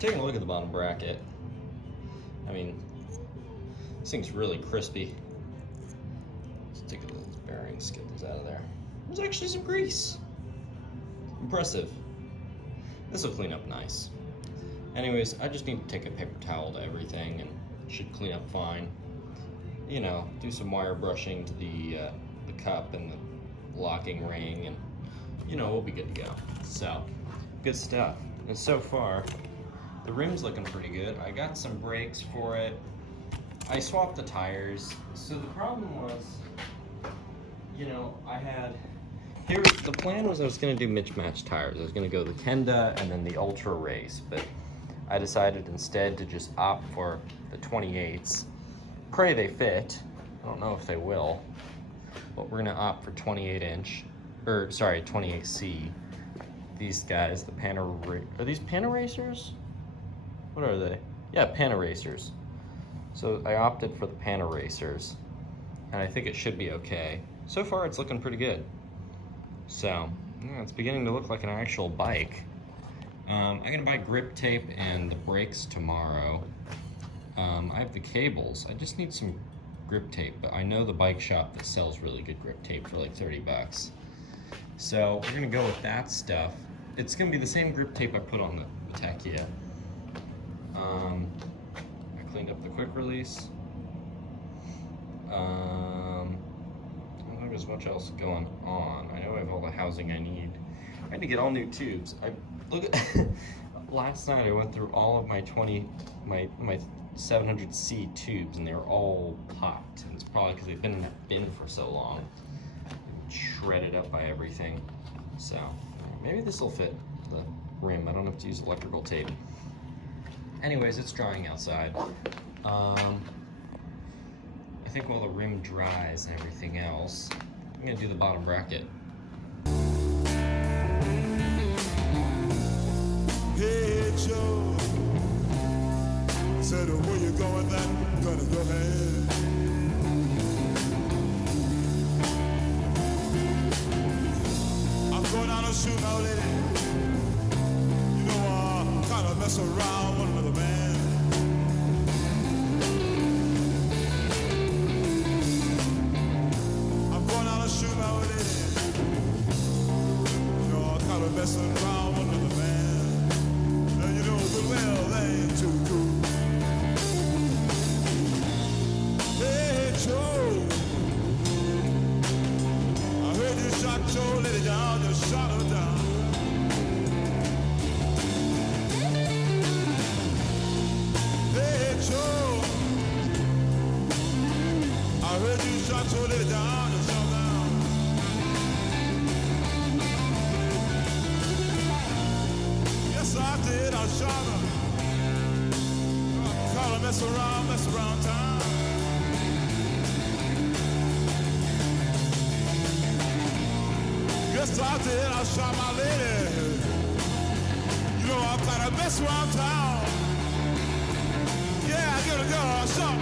Taking a look at the bottom bracket. I mean, this thing's really crispy. Let's take a look at those bearings, get those out of there. There's actually some grease. Impressive. This will clean up nice. Anyways, I just need to take a paper towel to everything and it should clean up fine. You know, do some wire brushing to the cup and the locking ring, and you know, we'll be good to go. So, good stuff. And so far, the rim's looking pretty good. I got some brakes for it. I swapped the tires. So the problem was, you know, the plan was I was gonna do mismatched tires. I was gonna go the Kenda and then the Ultra Race, but I decided instead to just opt for the 28s pray they fit. I don't know if they will, but we're gonna opt for 28-inch, or sorry, 28C. These guys, the are these Panaracers? What are they? Yeah, Panaracers. So I opted for the Panaracers, and I think it should be okay. So far, it's looking pretty good. So, yeah, it's beginning to look like an actual bike. I'm gonna buy grip tape and the brakes tomorrow. I have the cables. I just need some grip tape, but I know the bike shop that sells really good grip tape for like 30 bucks. So we're gonna go with that stuff. It's gonna be the same grip tape I put on the Tachia. I cleaned up the quick release. I don't think there's much else going on. I know I have all the housing I need. I had to get all new tubes. Last night I went through all of my 700C tubes, and they were all popped. And it's probably because they've been in that bin for so long, shredded up by everything. So maybe this will fit the rim. I don't have to use electrical tape. Anyways, it's drying outside. I think while the rim dries and everything else, I'm gonna do the bottom bracket. Hey Joe, said where you going then? Gonna go ahead. I'm going down to shoot now, lady. You know, kinda mess around with another man. I'm going down to shoot now, lady. You know, kinda messing around with another man. And you know good well they ain't too cool. Hey Joe, I heard you shot your lady down, you shot her down. Hey Joe, I heard you shot your lady down, you shot her down. Yes I did, I shot her. Call her mess around town. Yes, I did. I shot my lady. You know, I gotta mess around town. Yeah, I get a girl. I shot.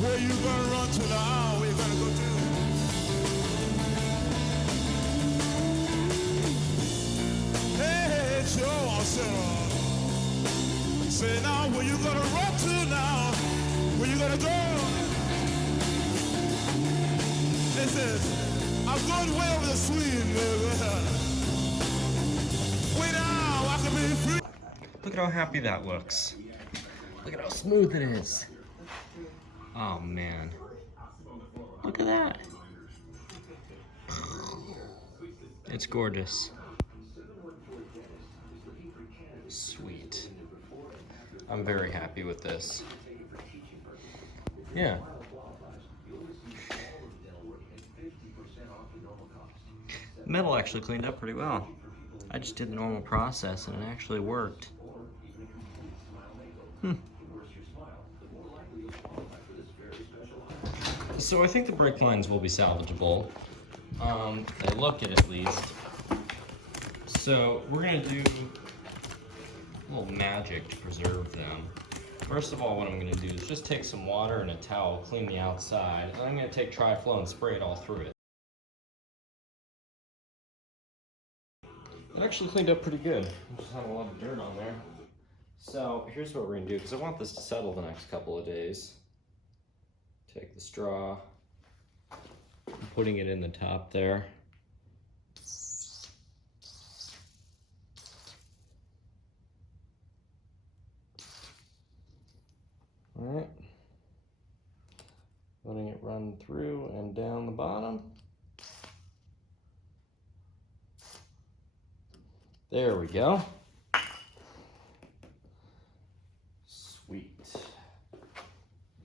Where you gonna run to now? Where you gonna go to? Hey, Joe, I said, say now, where you gonna run to now? Where you gonna go? They said, I'm going way over the Sweden. Way down, I can be free. Look at how happy that looks. Look at how smooth it is. Oh man. Look at that. It's gorgeous. Sweet. I'm very happy with this. Yeah. Metal actually cleaned up pretty well. I just did the normal process and it actually worked. So I think the brake lines will be salvageable. They look it at least. So we're gonna do little magic to preserve them. First of all, what I'm gonna do is just take some water and a towel, clean the outside, and I'm gonna take Tri-Flow and spray it all through it. It actually cleaned up pretty good. I just had a lot of dirt on there. So here's what we're gonna do, because I want this to settle the next couple of days. Take the straw, putting it in the top there. All right, letting it run through and down the bottom. There we go. Sweet.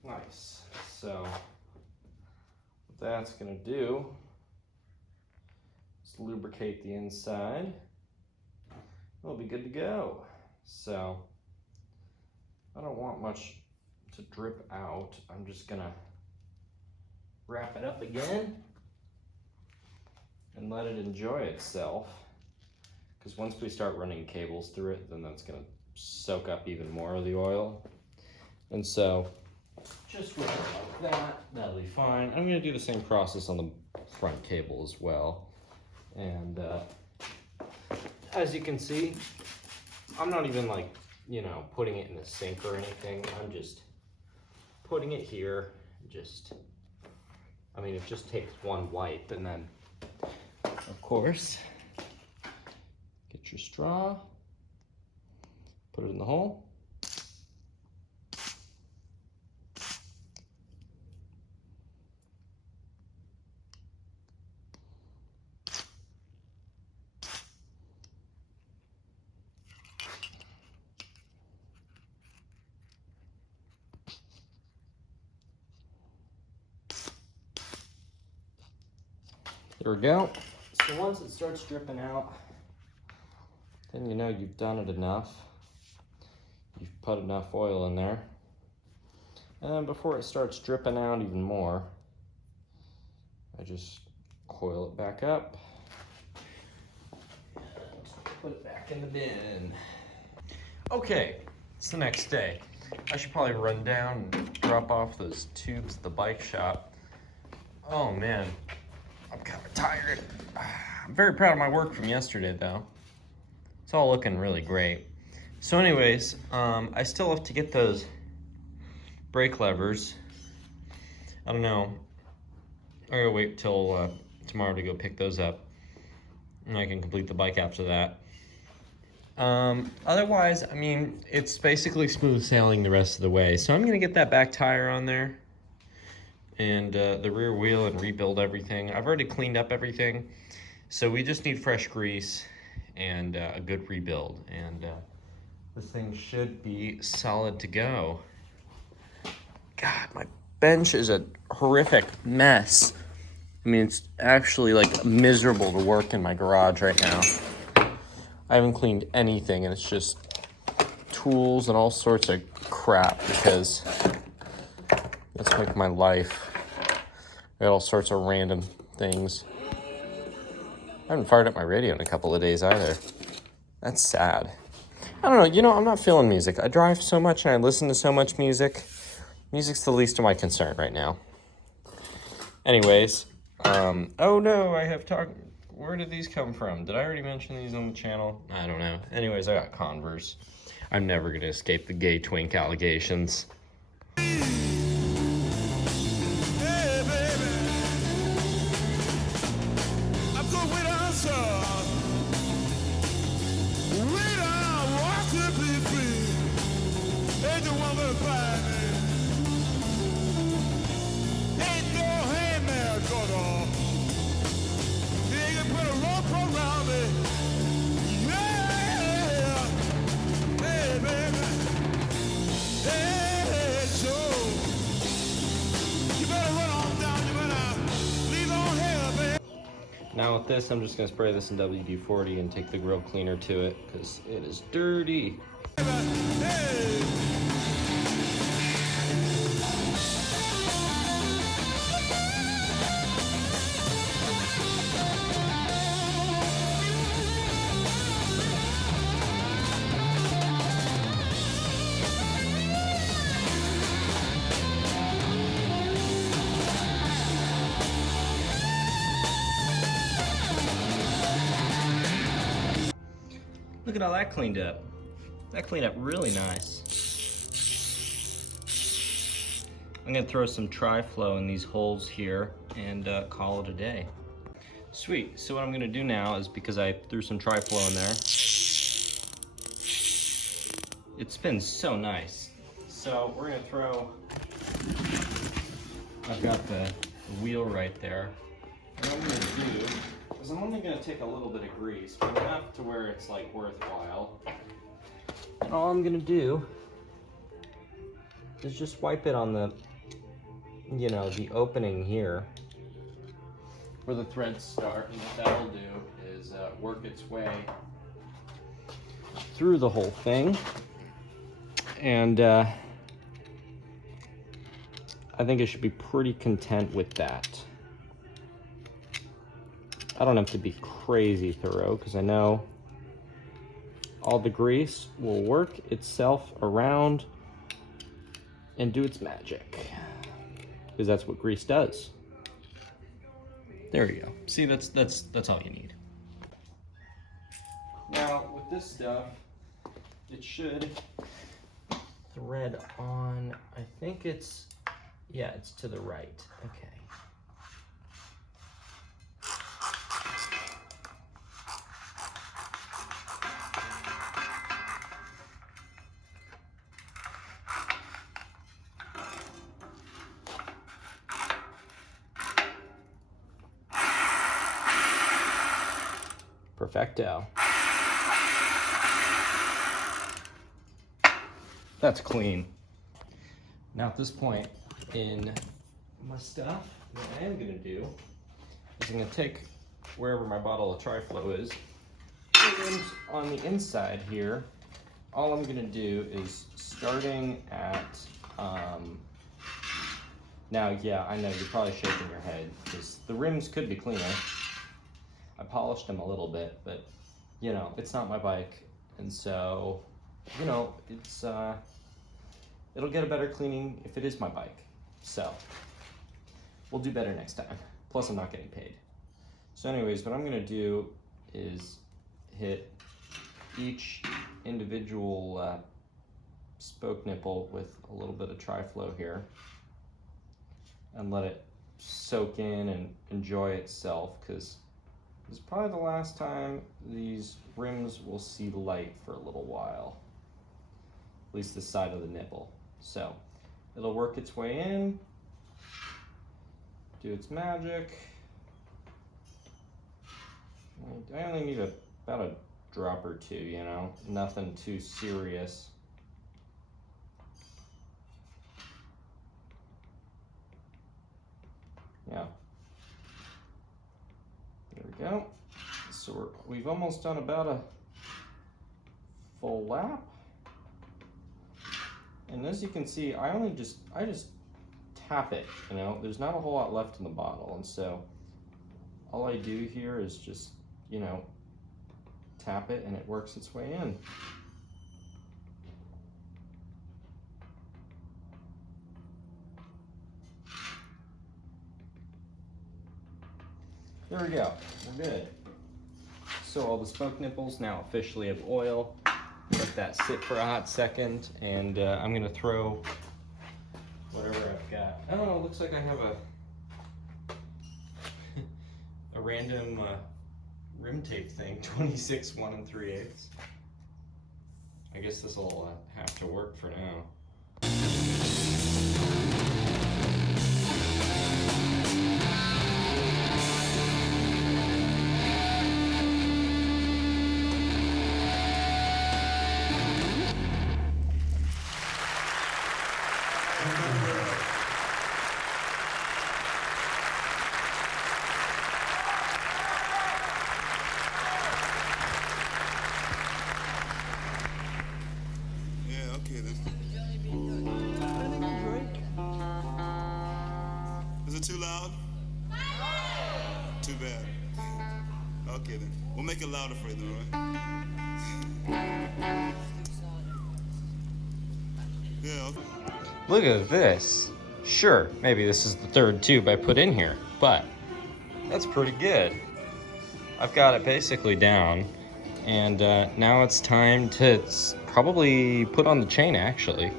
Nice. So what that's gonna do is lubricate the inside. It'll be good to go. So I don't want much to drip out. I'm just gonna wrap it up again and let it enjoy itself. Because once we start running cables through it, then that's gonna soak up even more of the oil. And so just wrap it like that, that'll be fine. I'm gonna do the same process on the front cable as well. And as you can see, I'm not even like, you know, putting it in the sink or anything. I'm just putting it here. I mean, it just takes one wipe, and then, of course, get your straw, put it in the hole. There we go. So once it starts dripping out, then you know you've done it enough. You've put enough oil in there. And then before it starts dripping out even more, I just coil it back up. Put it back in the bin. Okay, it's the next day. I should probably run down and drop off those tubes at the bike shop. Oh man, I'm kind of tired. I'm very proud of my work from yesterday though. It's all looking really great. So anyways, I still have to get those brake levers. I don't know. I gotta wait till tomorrow to go pick those up. And I can complete the bike after that. Otherwise, I mean, it's basically smooth sailing the rest of the way. So I'm gonna get that back tire on there and the rear wheel and rebuild everything. I've already cleaned up everything. So we just need fresh grease and a good rebuild. And this thing should be solid to go. God, my bench is a horrific mess. I mean, it's actually like miserable to work in my garage right now. I haven't cleaned anything, and it's just tools and all sorts of crap because that's like my life. I got all sorts of random things. I haven't fired up my radio in a couple of days either. That's sad. I don't know, you know, I'm not feeling music. I drive so much and I listen to so much music. Music's the least of my concern right now. Anyways, oh no, I have talked. Where did these come from? Did I already mention these on the channel? I don't know. Anyways, I got Converse. I'm never gonna escape the gay twink allegations. Hey, baby, I'm going with answer. When I want to be free, ain't the one gonna find me. Ain't no handmail going on. They can put a rope around me. Yeah. Hey, baby. Hey, Joe. You better run on down. You better leave on here, baby. Now with this, I'm just gonna spray this in WD-40 and take the grill cleaner to it because it is dirty. Hey. Look at all that cleaned up. That cleaned up really nice. I'm gonna throw some tri-flow in these holes here and call it a day. Sweet, so what I'm gonna do now is, because I threw some tri-flow in there, it spins so nice. So we're gonna throw, I've got the wheel right there. What I'm gonna do is I'm only gonna take a little bit of grease, but enough to where it's like worthwhile. And all I'm gonna do is just wipe it on the, you know, the opening here where the threads start. And what that'll do is work its way through the whole thing. And I think I should be pretty content with that. I don't have to be crazy thorough because I know all the grease will work itself around and do its magic, because that's what grease does. There you go. See, that's all you need. Now with this stuff, it should thread on. I think it's, yeah, it's to the right. Okay. Perfecto. That's clean. Now at this point in my stuff, what I am gonna do is I'm gonna take wherever my bottle of tri-flow is, and on the inside here, all I'm gonna do is starting at, now yeah, I know you're probably shaking your head because the rims could be cleaner. I polished them a little bit, but you know, it's not my bike. And so, you know, it's, it'll get a better cleaning if it is my bike. So we'll do better next time. Plus I'm not getting paid. So anyways, what I'm gonna do is hit each individual spoke nipple with a little bit of tri-flow here and let it soak in and enjoy itself, because this is probably the last time these rims will see light for a little while, at least this side of the nipple. So it'll work its way in, do its magic. I only need about a drop or two, you know, nothing too serious. Yeah. There we go. So we've almost done about a full lap. And as you can see, I just tap it, you know, there's not a whole lot left in the bottle. And so all I do here is just, you know, tap it and it works its way in. There we go, we're good. So all the spoke nipples now officially have oil. Let that sit for a hot second, and I'm gonna throw whatever I've got. Oh, it looks like I have a random rim tape thing, 26 1 3/8. I guess this will have to work for now. Is it too loud? Too bad. Okay then. We'll make it louder for you though, right? Yeah, okay. Look at this. Sure, maybe this is the third tube I put in here, but that's pretty good. I've got it basically down. And now it's time to probably put on the chain, actually.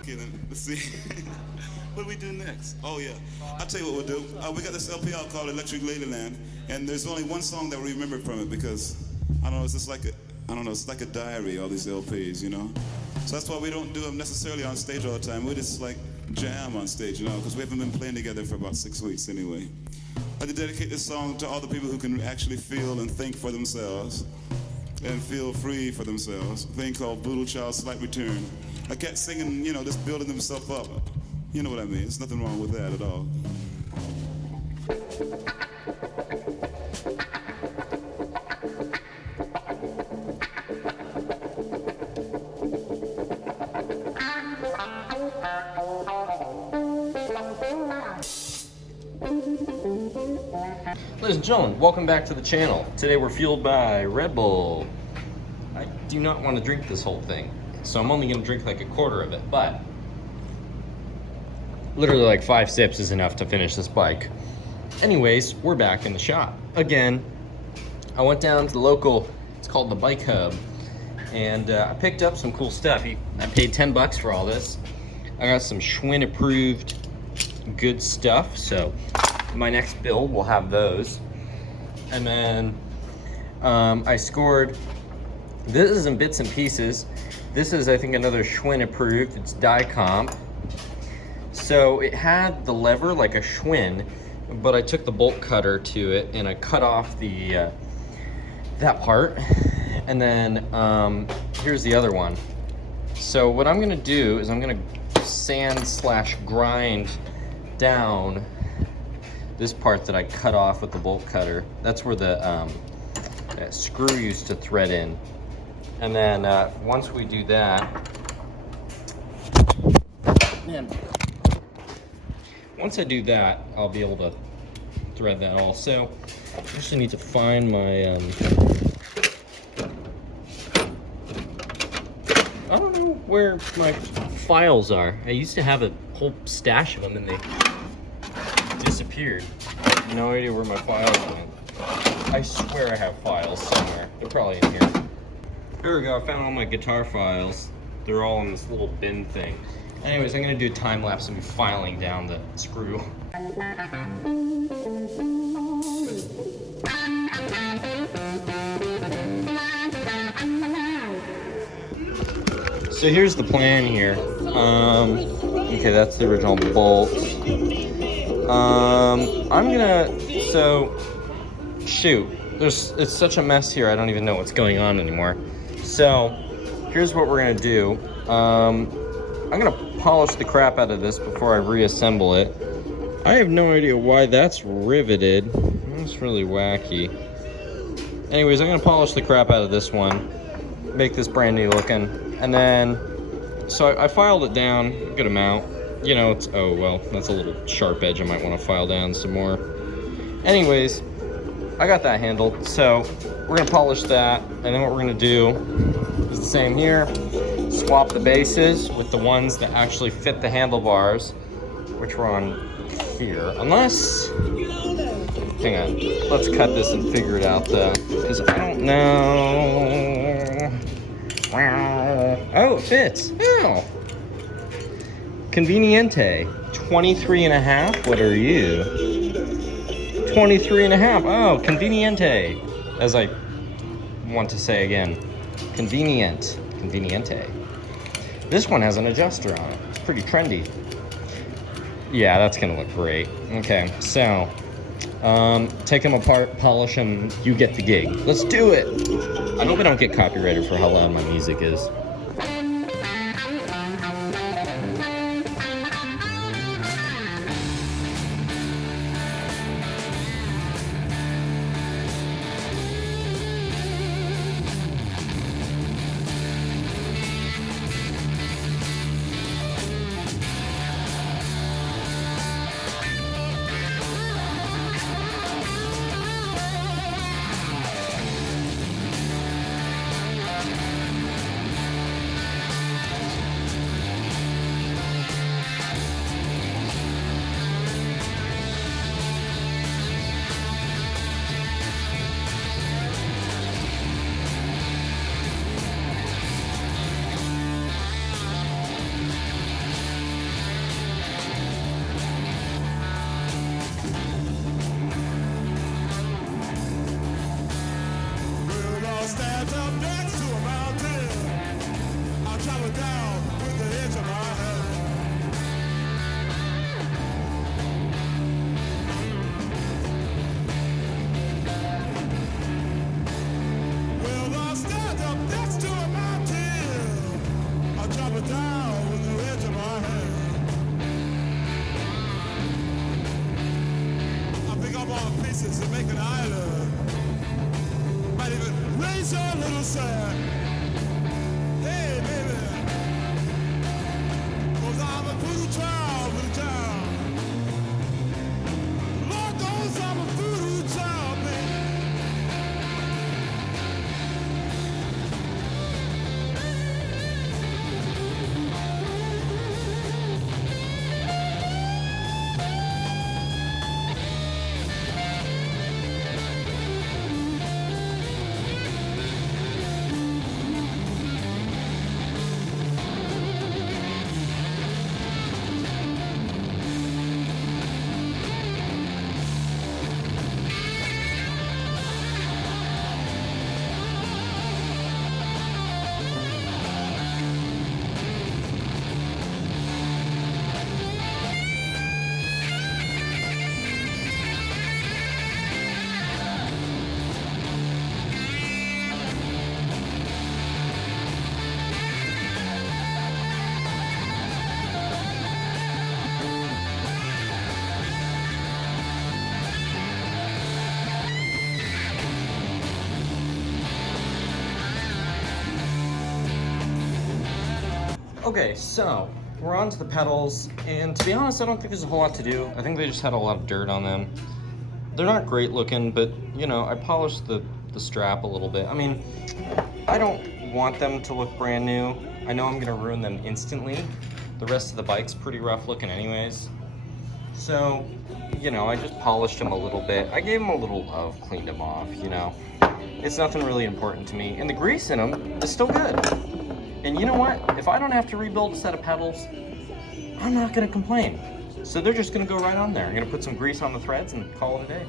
Okay, then, let's see. What do we do next? Oh, yeah. I'll tell you what we'll do. We got this LP out called Electric Ladyland, and there's only one song that we remember from it because, I don't know, it's just like it's like a diary, all these LPs, you know? So that's why we don't do them necessarily on stage all the time. We just like jam on stage, you know, because we haven't been playing together for about 6 weeks anyway. I'd like to dedicate this song to all the people who can actually feel and think for themselves and feel free for themselves. A thing called Voodoo Child's Slight Return. A cat singing, you know, just building himself up. You know what I mean? There's nothing wrong with that at all. Ladies and gentlemen, welcome back to the channel. Today we're fueled by Red Bull. I do not want to drink this whole thing, so I'm only going to drink like a quarter of it, but literally like 5 sips is enough to finish this bike. Anyways, we're back in the shop. Again, I went down to the local, it's called the Bike Hub, and I picked up some cool stuff. I paid 10 bucks for all this. I got some Schwinn approved good stuff, so my next build will have those. And then I scored, this is in bits and pieces. This is, I think, another Schwinn approved. It's die comp. So it had the lever like a Schwinn, but I took the bolt cutter to it and I cut off the that part. And then here's the other one. So what I'm gonna do is I'm gonna sand/grind down this part that I cut off with the bolt cutter. That's where the screw used to thread in. And then once we do that, man, once I do that, I'll be able to thread that all. So I just need to find my, I don't know where my files are. I used to have a whole stash of them and they disappeared. I have no idea where my files went. I swear I have files somewhere. They're probably in here. Here we go, I found all my guitar files. They're all in this little bin thing. Anyways, I'm gonna do a time lapse and be filing down the screw. So here's the plan here. Okay, that's the original bolt. It's such a mess here, I don't even know what's going on anymore. So, here's what we're gonna do. I'm gonna polish the crap out of this before I reassemble it. I have no idea why that's riveted. That's really wacky. Anyways, I'm gonna polish the crap out of this one, make this brand new looking, and then, so I filed it down a good amount. You know, it's, oh well, that's a little sharp edge. I might want to file down some more. Anyways, I got that handled. So we're gonna polish that, and then what we're gonna do is the same here. Swap the bases with the ones that actually fit the handlebars, which were on here. Unless, hang on, let's cut this and figure it out though, because I don't know. Oh, it fits. Oh. Conveniente, 23.5. What are you? 23.5. Oh, conveniente. As I want to say again, convenient, conveniente. This one has an adjuster on it. It's pretty trendy. Yeah, that's gonna look great. Okay, so take them apart, polish them. You get the gig. Let's do it. I hope I don't get copyrighted for how loud my music is. pieces and make an island. Might even raise your little sand. Hey, baby. 'Cause I'm a voodoo child, voodoo child. Lord knows I'm a voodoo child, baby. Okay, so we're on to the pedals, and to be honest, I don't think there's a whole lot to do. I think they just had a lot of dirt on them. They're not great looking, but you know, I polished the strap a little bit. I mean, I don't want them to look brand new. I know I'm gonna ruin them instantly. The rest of the bike's pretty rough looking anyways. So, you know, I just polished them a little bit. I gave them a little love, cleaned them off, you know. It's nothing really important to me. And the grease in them is still good. And you know what? If I don't have to rebuild a set of pedals, I'm not gonna complain. So they're just gonna go right on there. I'm gonna put some grease on the threads and call it a day.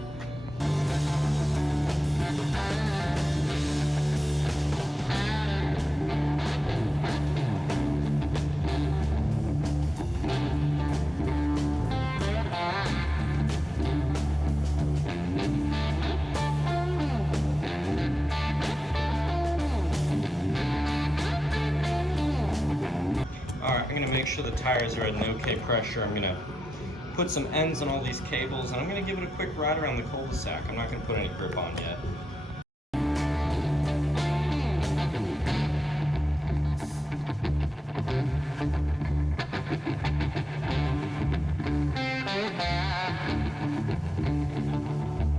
Alright, I'm gonna make sure the tires are at an okay pressure. I'm gonna put some ends on all these cables, and I'm gonna give it a quick ride around the cul-de-sac. I'm not gonna put any grip on yet.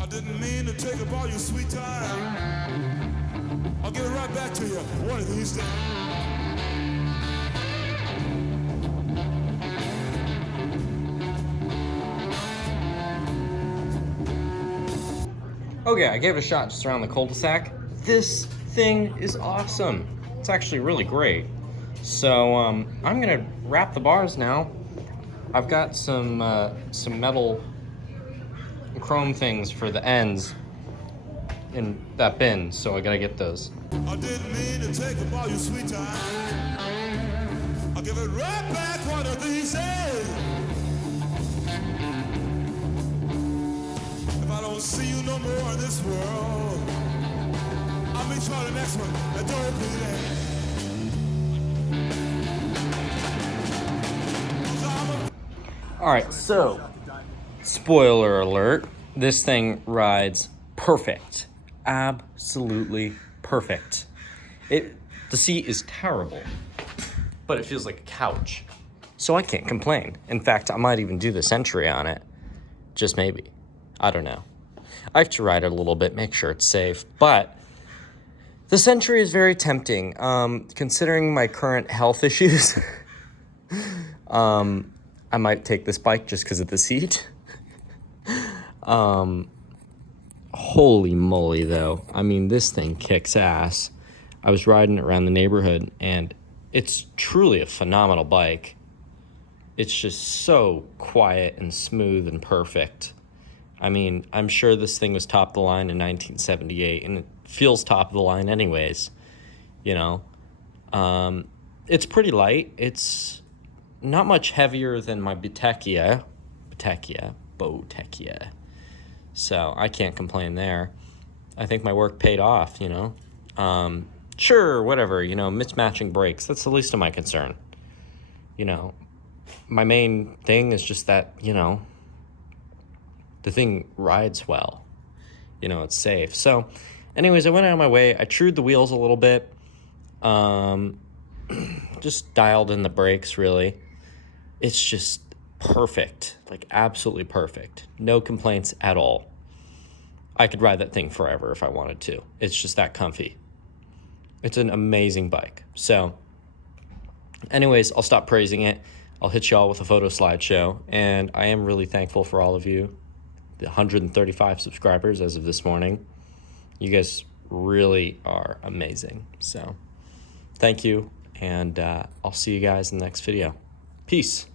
I didn't mean to take up all your sweet time. I'll get it right back to you one of these days. Okay, I gave it a shot just around the cul-de-sac. This thing is awesome. It's actually really great. So I'm gonna wrap the bars now. I've got some metal chrome things for the ends in that bin, so I gotta get those. I didn't mean to take up all your sweet time. I'll give it right back one of these days. If I don't see you no more in this world, I'll meet you on the next one, and don't be late. Alright, so, spoiler alert, this thing rides perfect. Absolutely perfect. The seat is terrible, but it feels like a couch. So I can't complain. In fact, I might even do the Century on it. Just maybe. I don't know. I have to ride it a little bit, make sure it's safe, but the Century is very tempting. Considering my current health issues, I might take this bike just because of the seat. Holy moly, though. I mean, this thing kicks ass. I was riding it around the neighborhood, and it's truly a phenomenal bike. It's just so quiet and smooth and perfect. I mean, I'm sure this thing was top of the line in 1978, and it feels top of the line anyways, you know. It's pretty light. It's not much heavier than my Bottecchia. So I can't complain there. I think my work paid off, you know. Sure, whatever, you know, mismatching brakes, that's the least of my concern. You know, my main thing is just that, you know, the thing rides well. you know, it's safe. So anyways, I went out of my way. I trued the wheels a little bit. Just dialed in the brakes, really. It's just perfect, like absolutely perfect. No complaints at all. I could ride that thing forever if I wanted to. It's just that comfy. It's an amazing bike. So anyways, I'll stop praising it. I'll hit y'all with a photo slideshow. And I am really thankful for all of you, the 135 subscribers as of this morning. You guys really are amazing. So thank you. And I'll see you guys in the next video. Peace.